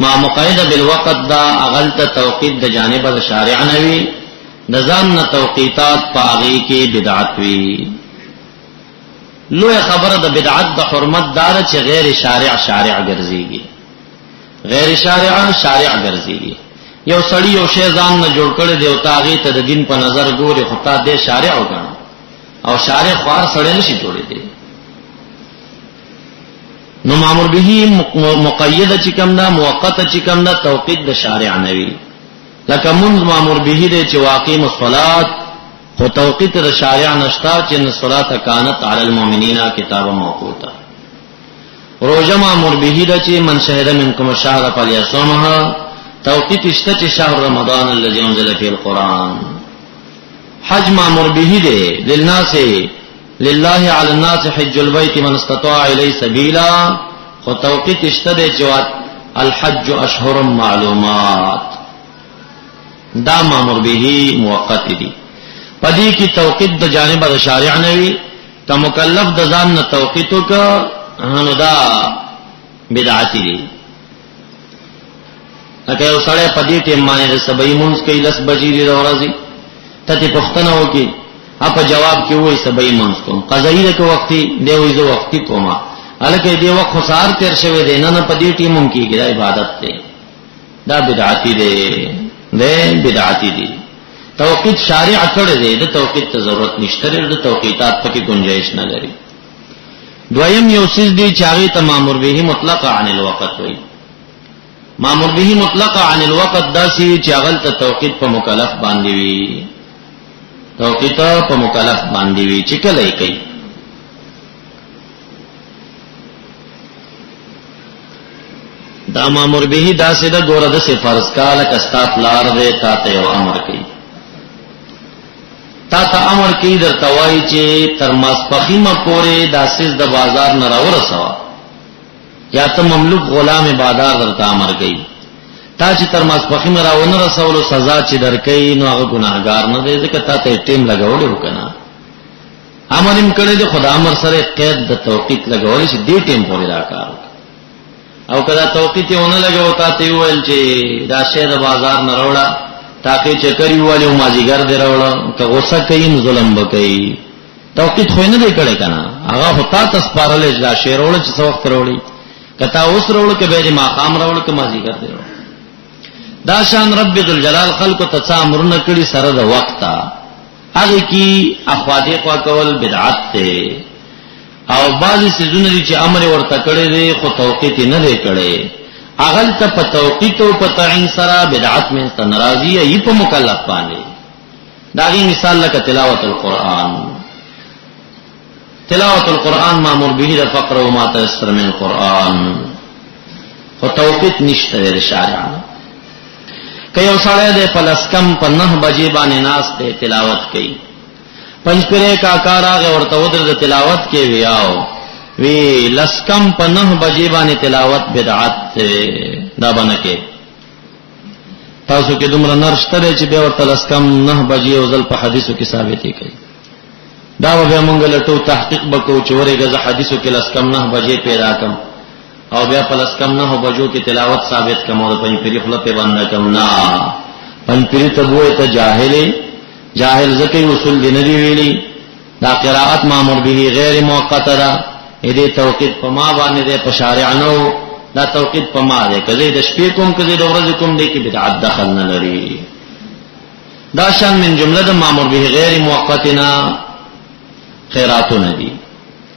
ما مقید بالوقت دا اغلط توقید د جانب د شارع نوی د ځان نه توقیتات پاغي کې بدعت وی. لوی خبره د بدعت د حرمت دار چې غیر شارع ګرځيږي، غیر شارع ګرځيږي. یو سړی یو شی ځان نه جوړ کړي دی او تاغي ته د دین په نظر ګوري خو تا دې شارع وګڼه او شارع خوار سړی نشي جوړې دی. نو مامور به مقید چې کوم دا موقت چې کوم دا توقید د شارع نوی. لکه منذ مامور به دې چې واقیم الصلاة خو توقید د شارع نشتا چې الصلاة كانت علی المؤمنین کتابا موقوتا. روزه مامور به دې چې من شهد منکم الشهر فلیصومها توقیت اشته چې شهر رمضان الذي انزل فيه القرآن. حج مامور به دې للناس لله على الناس حج البيت من استطاع اليه سبيلا خو توقیت اشته چې الحج اشهر معلومات دا مامور به موقت دي. پدې کې توقیت د جانب د شارع نوی ته مکلف د ځان نه توقیت وکړه دا بدعت دي. لکه یو سړی په دې ټیم باندې د سبې مونږ کې 10 بجې د ورځې ته پښتنه وکي اپ جواب کې وای سبې مونږ کوم قضایي کې وختي دی وای زه وختي کومه الکه دې وخت خسار تیر شوی دی نه په دې ټیم مونږ کې عبادت دی دا بدعت دی بدعت دی. توقیت شارع کړی دی د توقیت ته ضرورت نشته، د توقیتات پکې گنجائش نه لري. دویم یو څه دی چې هغه ته مامور به مطلق عن الوقت وای. مامور به مطلق عن الوقت داسي چې هغه ته توقیت په مکلف باندې وي، توقیت په مکلف باندې وي چې کله یې کوي دا مامور به دا سیده ګوره د فرض کاله کستا پلار دی تا ته یو امر کوي تا ته امر کوي در توای چې تر ماسپخیمه پورې دا سیز د بازار نه راورسوا یا ته مملوک غلام بادار درته امر کوي تا چې تر ماسپخیمه راونه رسولو سزا چې درکې نو هغه ګناهګار نه دی ځکه تا ته ټیم لګولې وکنه امر هم کړی دی خدا امر سره قید د توقیت لګولې چې دې ټیم پورې راکار او کدا توقیت یې ونه لګاو تا ته ویل چې دا شی د بازار نه راوړه تاکي چکرې والو مازیګر دی راوړه که غوسه کوي ظلم وکړي توقیت خو نه دی کړی کنه هغه هوتا تاسو پارلې دا شی راوړه چې څو وخت راوړي کتا اوس راوړه کې به ما قام راوړه کې مازیګر دی راوړه دا شان رب ذل جلال خلق ته امرونه کړی سره د وخت هغه کی اخواده خوا کول بدعت ته او بعضی سيزونه دي چې امر ورته کړی دی خو توقیت نه دی کړی اغل ته په توقیت او په تعین سره بدعت من ته ناراضی ای په مکلف باندې داغي مثال لکه تلاوت القرآن مامور به د فقر او ما تيسر من القرآن خو توقیت نشته د شارع که یو سړی د پلسکم په 9 بجې باندې ناس ته تلاوت کوي پنځپره کاکا راغه ورته ودر د تلاوت کې ویاو وی لسکم په 9 بجې باندې تلاوت بدعت دا باندې کې تاسو کې دومره نرشتره چې به ورته لسکم 9 بجې او ځل په حدیثو کې ثابت کړي دا به موږ لټو تحقیق وکړو چې ورېګه حدیثو کې لسکم 9 بجې پیدا کم او بیا پلسکم 9 بجو کې تلاوت ثابت کم او پنځپری خپل په باندې کم نه پنځپری ته وې ته جاهل ذکی اصول دی ندی ویلی دا قراءت مامور به غیر موقته دا دې توقید په ما باندې ده په شارع نو دا توقید په ما ده کله د شپې کوم کله د ورځې کوم دې کې بدعت دخل نه لري دا شان من جمله د مامور به غیر موقتنا خیراتونه دي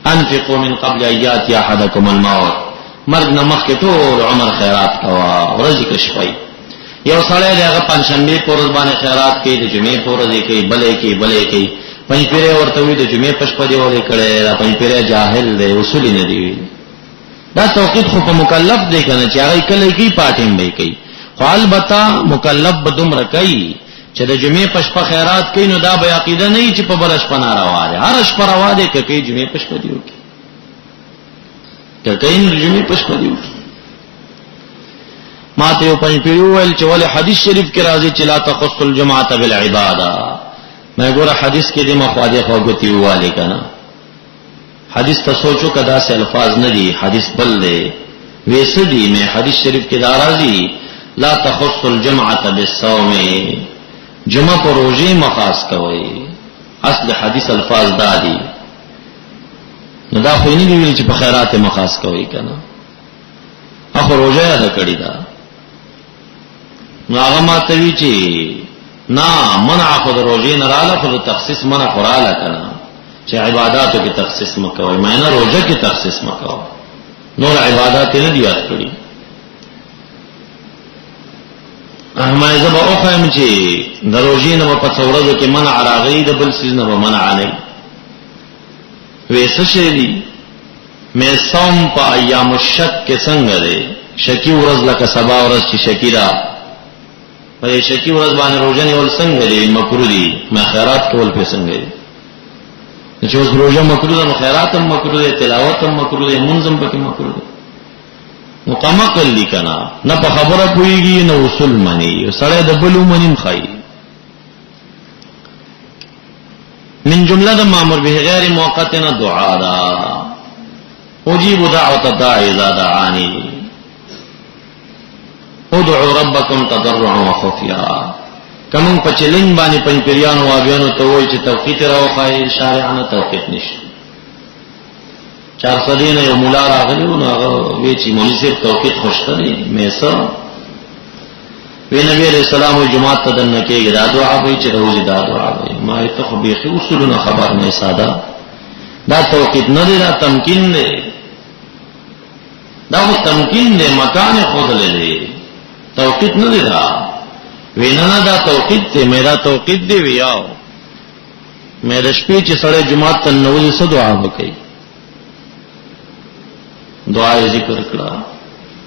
انفقوا من قبل ان ياتي احدكم الموت مرګ نه مخکې ټول عمر خیرات کوا ورځې کې شپې یو سړی دی هغه پنځشنبه په ورځ باندې خیرات کوي د جمعې په ورځ کوي بلې کوي پنځپیره ورته وي د جمعې په شپه دی ولې کړي دا پنځپیره جاهل دی اصول نه دی دا توقید خو په مکلف دی کنه چې هغه کله کوي پاتیم به کوي خو البته مکلف به دومره کوي چې د جمعې په شپه خیرات کوي نو دا به عقیده نه چې په بل شپه ناروا دی هر شپه روا دی کوي جمعې په شپه دی کوي کوي جمعې په شپه دی ما ته یو پنځپیری ویل چې ولې حدیث شریف کې راځي چې لا تخص الجمعه بالعباده مې ګوره حدیث کې د مخواده خوګتی واله کنه حدیث ته سوچو کدا سے الفاظ نه دي حدیث بل دی ویسه دي مې حدیث شریف کې دا راځي لا تخص الجمعه بالصوم جمعه پر روزه مخاص کوي اصل حدیث الفاظ دا دي نو دا خو نه دی چې په خیرات مخاص کوي کنه اخو روزه یاد کړی دا نو هغه ماته وی چې نا منع خود روزه نه رااله خود تخصیص منع قراله کنه چې عبادتو کې تخصیص مکوئ معنی روزه کې تخصیص مکو نور عبادت نه دی یاد کړی احمد زبا او فهم چې د روزه نه په څورزو کې منع راغی د بل سیز نه منع نه وېڅ شي دي مې صوم په ایام الشک کې څنګه دی شکی ورځ لکه سبا ورځ چې شکیرا په شکی ورځ باندې روزه نیول څنګه دی مکروه دی ما خیرات کول په څنګه دی چې اوس روزه مکروه ده خیرات هم مکروه ده تلاوت هم مکروه ده منظم پکې مکروه ده مقامه کلی کنا نه په خبره پويږي نه اصول مني سړی د بلو منیم خای من جمله مامور به غیر موقتنا دعاء دا اجیب دعوت الداعی اذا دعانی ادعوا ربکم تضرعا وخفیا کمون په چلنج باندې پنځپریانو وابیانو ته وایي چې توقیت راوخای شارعانه توقیت نشته 400 یو مولا راغلی نو هغه وی چې مولوی صاحب توقیت خوشته دی میسا وی نبی علیہ السلام جمعه ته دنه کېږي دا دعا به چې روزي دا دعا به ما ته خو به اصولونه خبر نه ساده دا توقیت نه دی دا تمکین دی دا خو تمکین دی مکان خود لري توقیت نه دی دا وینا دا توقید ته میرا توقید دی ویاو مې شپې چې سړی جمعه ته نو دې څه دعا وکړي دعا یې ذکر کړه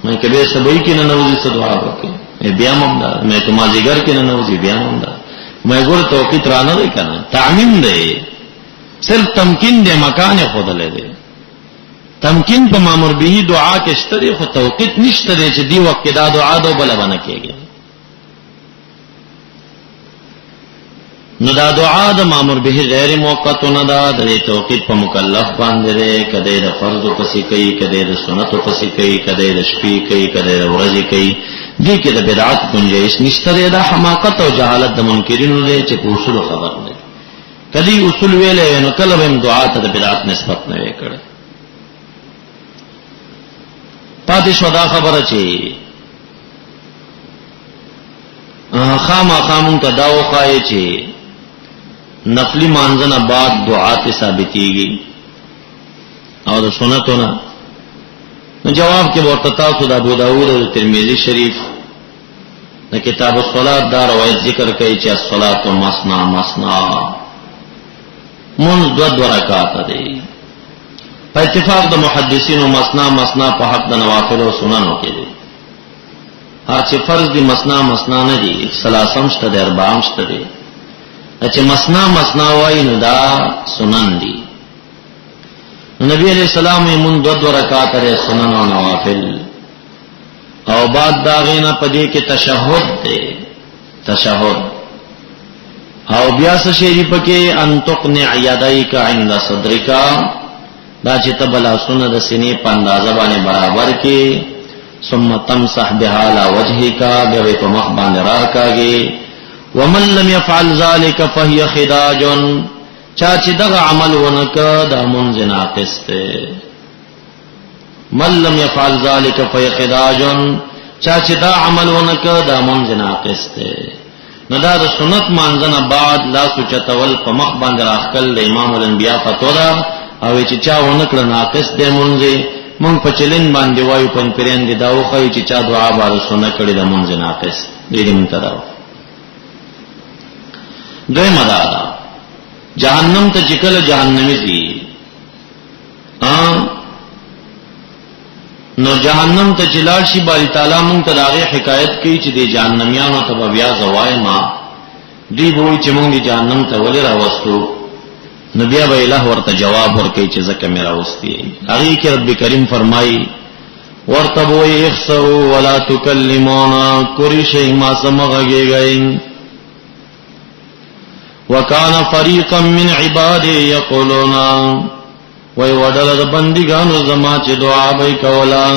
میں کبھی سبئی کی ننوزی سے دعا وکړي میں بیا ممدا میں تو مازیګر کې ننوزی بیا ممدا میں ګور توقیت را نه دی کنه تعمیم دی صرف تمکین دی مکان خود له دی تمکین په مامور به دعا کې شته خو توقیت نشته دی چې دی وخت دا دعا دو بل باندې کېږي نو دا دعا د مامور به غیر موقت نه دا د توقیت په مکلف باندې لري کده د فرض پسې کوي کده د سنت پسې کوي کده د شپې کوي کده د ورځې کوي دې کې د بدعت گنجائش نشته دا حماقت او جهالت د منکرینو دی چې په اصول خبر نه کدی اصول ویلې نو کله هم دعا ته د بدعت نسبت نه وکړي پاتې شو دا خبره چې خامون ته دا وخایي چې نفلی مانځنه بعد دعا ته ثابتېږي او د سنتونه نو جواب کې ورته تاسو د ابو داود او ترمذی شریف د کتاب الصلات دا روایت ذکر کوي چې الصلات مسنا مسنا منذ دو رکعات دي په اتفاق د محدثینو مسنا مسنا په حق د نوافل او سننو کې دي هر چې فرض دي مسنا مسنا نه دي ثلاثم شته د اربعم شته دي چې مسنا مسنا وای نو دا سنن دي نبی علیہ السلام من دو رکعات لري سنن او نوافل او بعد دا غینا پدې کې تشهود دی تشهود او بیا څه شی پکې ان تقنع یدایک عند صدرک دا چې تبلا سنن د سینې په اندازه باندې برابر کې ثم تمسح بها على وجهك به په مخ باندې راکاږي ومن لم يفعل ذلك فهي خداج چا چې دغه عمل ونکړه دا منځ ناقص دی من لم يفعل ذلك فهي خداج چا چې دا عمل ونکړه دا منځ ناقص دی نو دا د سنت مانځنه بعد لا سوچتول په مخ باندې راخل د امام الانبیاء فتوا ده او چې چا ونکړه ناقص دی منځ مونږ په چلین باندې وایو پن پرین دي دا وخی چې چا دعا باندې سنت کړي د منځ ناقص دې منتداو دوی مدادا جہنم ته چکل جہنمی سی نو جہنم ته چلال شي باری تعالی مونږ ته داغه حکایت کوي چې د جهنميانو ته بیا زوای ما دی وای چې مونږ د جهنم ته ولې راوستو نو بیا به الہ ورته جواب ورکړي چې زکه مې راوستي هغه کې رب کریم فرمایي ورته وای اخسروا ولا تکلمونا کوری شی ما سمغږیږي وکانا فریقا من عبادی یقولون وی وڈل دا بندگانو زما چی دعا بی کولا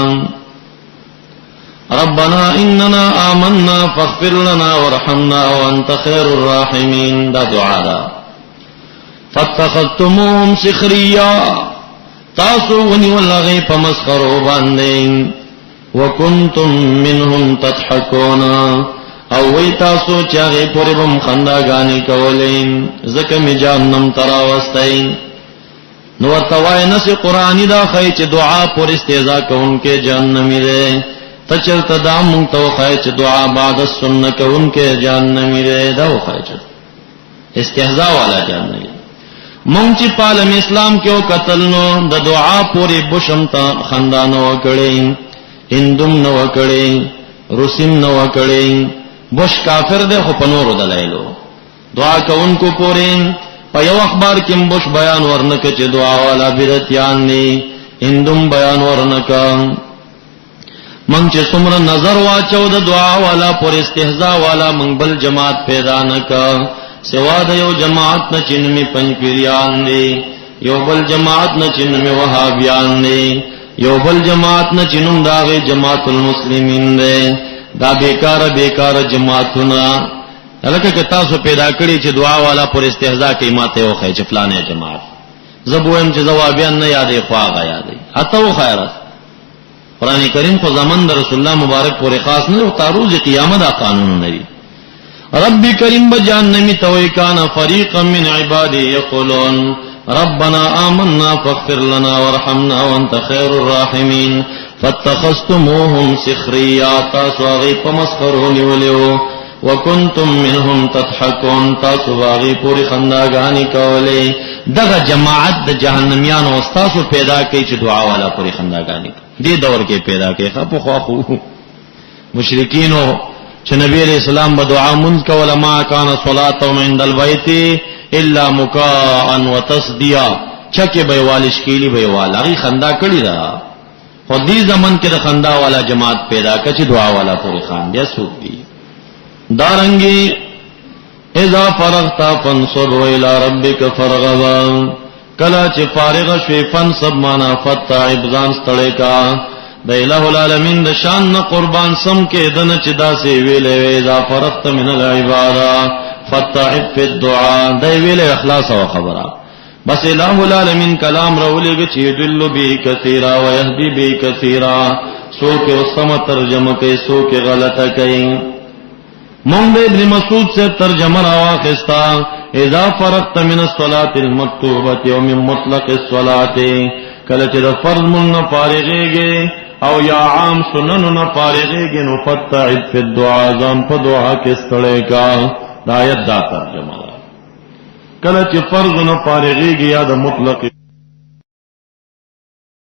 ربنا اننا آمنا فاغفر لنا ورحمنا وانت خیر الراحمین دا دعا دا فاتخذتموهم سخریا تاسو ونی واللغی پا مسخرو باندین وکنتم منهم تضحکونا او وی تاسو چاگی پوری بم خنداگانی کولین زکم جہنم تراوستین نور توائی نسی قرآنی دا خی چی دعا پور استیزا کون کے جہنمی دے تچلت دا منتو خی چی دعا بعد السنن کون کے جہنمی دے دا خی چی استحضا والا جہنمی مونږ چې پالم اسلام کې او قتل نو د دعا پوری بشم تا خندانو وکړي هندوم نو وکړي روسیم نو وکړي بش کافر دے خو پنورو دلائلو دعا کوونکو پورین په یو اخبار کې بش بیان ورنکه چې دعا والا بدعتيان دي هندوم بیان ورنکه مونږ چې څومره نظر واچو د دعا والا پر استهزاء والا مونږ بل جماعت پیدا نکا سوا د یو جماعت نه چین می پنځپیریان دي یو بل جماعت نه چین می وهابیان دي یو بل جماعت نه چینوم داغه جماعت المسلمین دي دا بیکار جماعتونه لکه که تاسو پیدا کړی چې دعا والا پر استهزاء کوي ماته او خی چې فلانه جماعت زبویم چې جوابیان نه یادې خواغه یادې اته خیرات قران کریم خو زمان د رسول الله مبارک پورې خاص نه او تاروز قیامت دا قانون نه دی رب کریم بجانمی توئی کان فریقا من عبادی یقولون ربنا آمنا فاغفر لنا وارحمنا وانت خیر الراحمین فاتخذتموهم سخریا تاسو هغه په مسخرونی ولیو وکنتم منهم تضحكون تاسو باغی پوری خنداګانی کولې. دغه جماعت د جهنميانو استاسو پیدا کوي چې دعا والا پوری خنداګانی دې دور کې پیدا کوي. خو خو مشرکینو چې نبی علیہ السلام به دعا منځ کوله ما کان صلاتهم عند البيت الا مکاء وتصدیا، چکه به والش کیلی به والا غي خندا کړی دا. خو دې زمن کې د خندا والا جماعت پیدا کړي دعا والا پوری خان بیا سوق دي. دارنگی اذا فرغت فانصب الى ربك فرغبا، کلا چې فارغ شوی فانصب معنا فتعب ځان ستړی کا د الہ العالمین د شان نه قربان سم کې دنه چې داسې ویلې اذا فرغت من العباده فتعب في الدعاء د ویلې اخلاص او خبره. بس الہ العالمین کلام راولېږي چې يدل به کثیرا ويهدي به کثیرا، سو کې وسم ترجمه کوي سو کې غلطه کوي. مونږ ابن مسعود سے ترجمه راواخستا اذا فرغت من الصلاه المكتوبه ومن مطلق الصلاه، کله چې د فرض مونږ فارغېږي او یا عام سنن نه فارغېږي نو فتعب فی الدعاء، ځان په دعا کې ستړی کا. دا آیت دا ترجمه ده. کله چې فرض نه فارغېږي یا د مطلق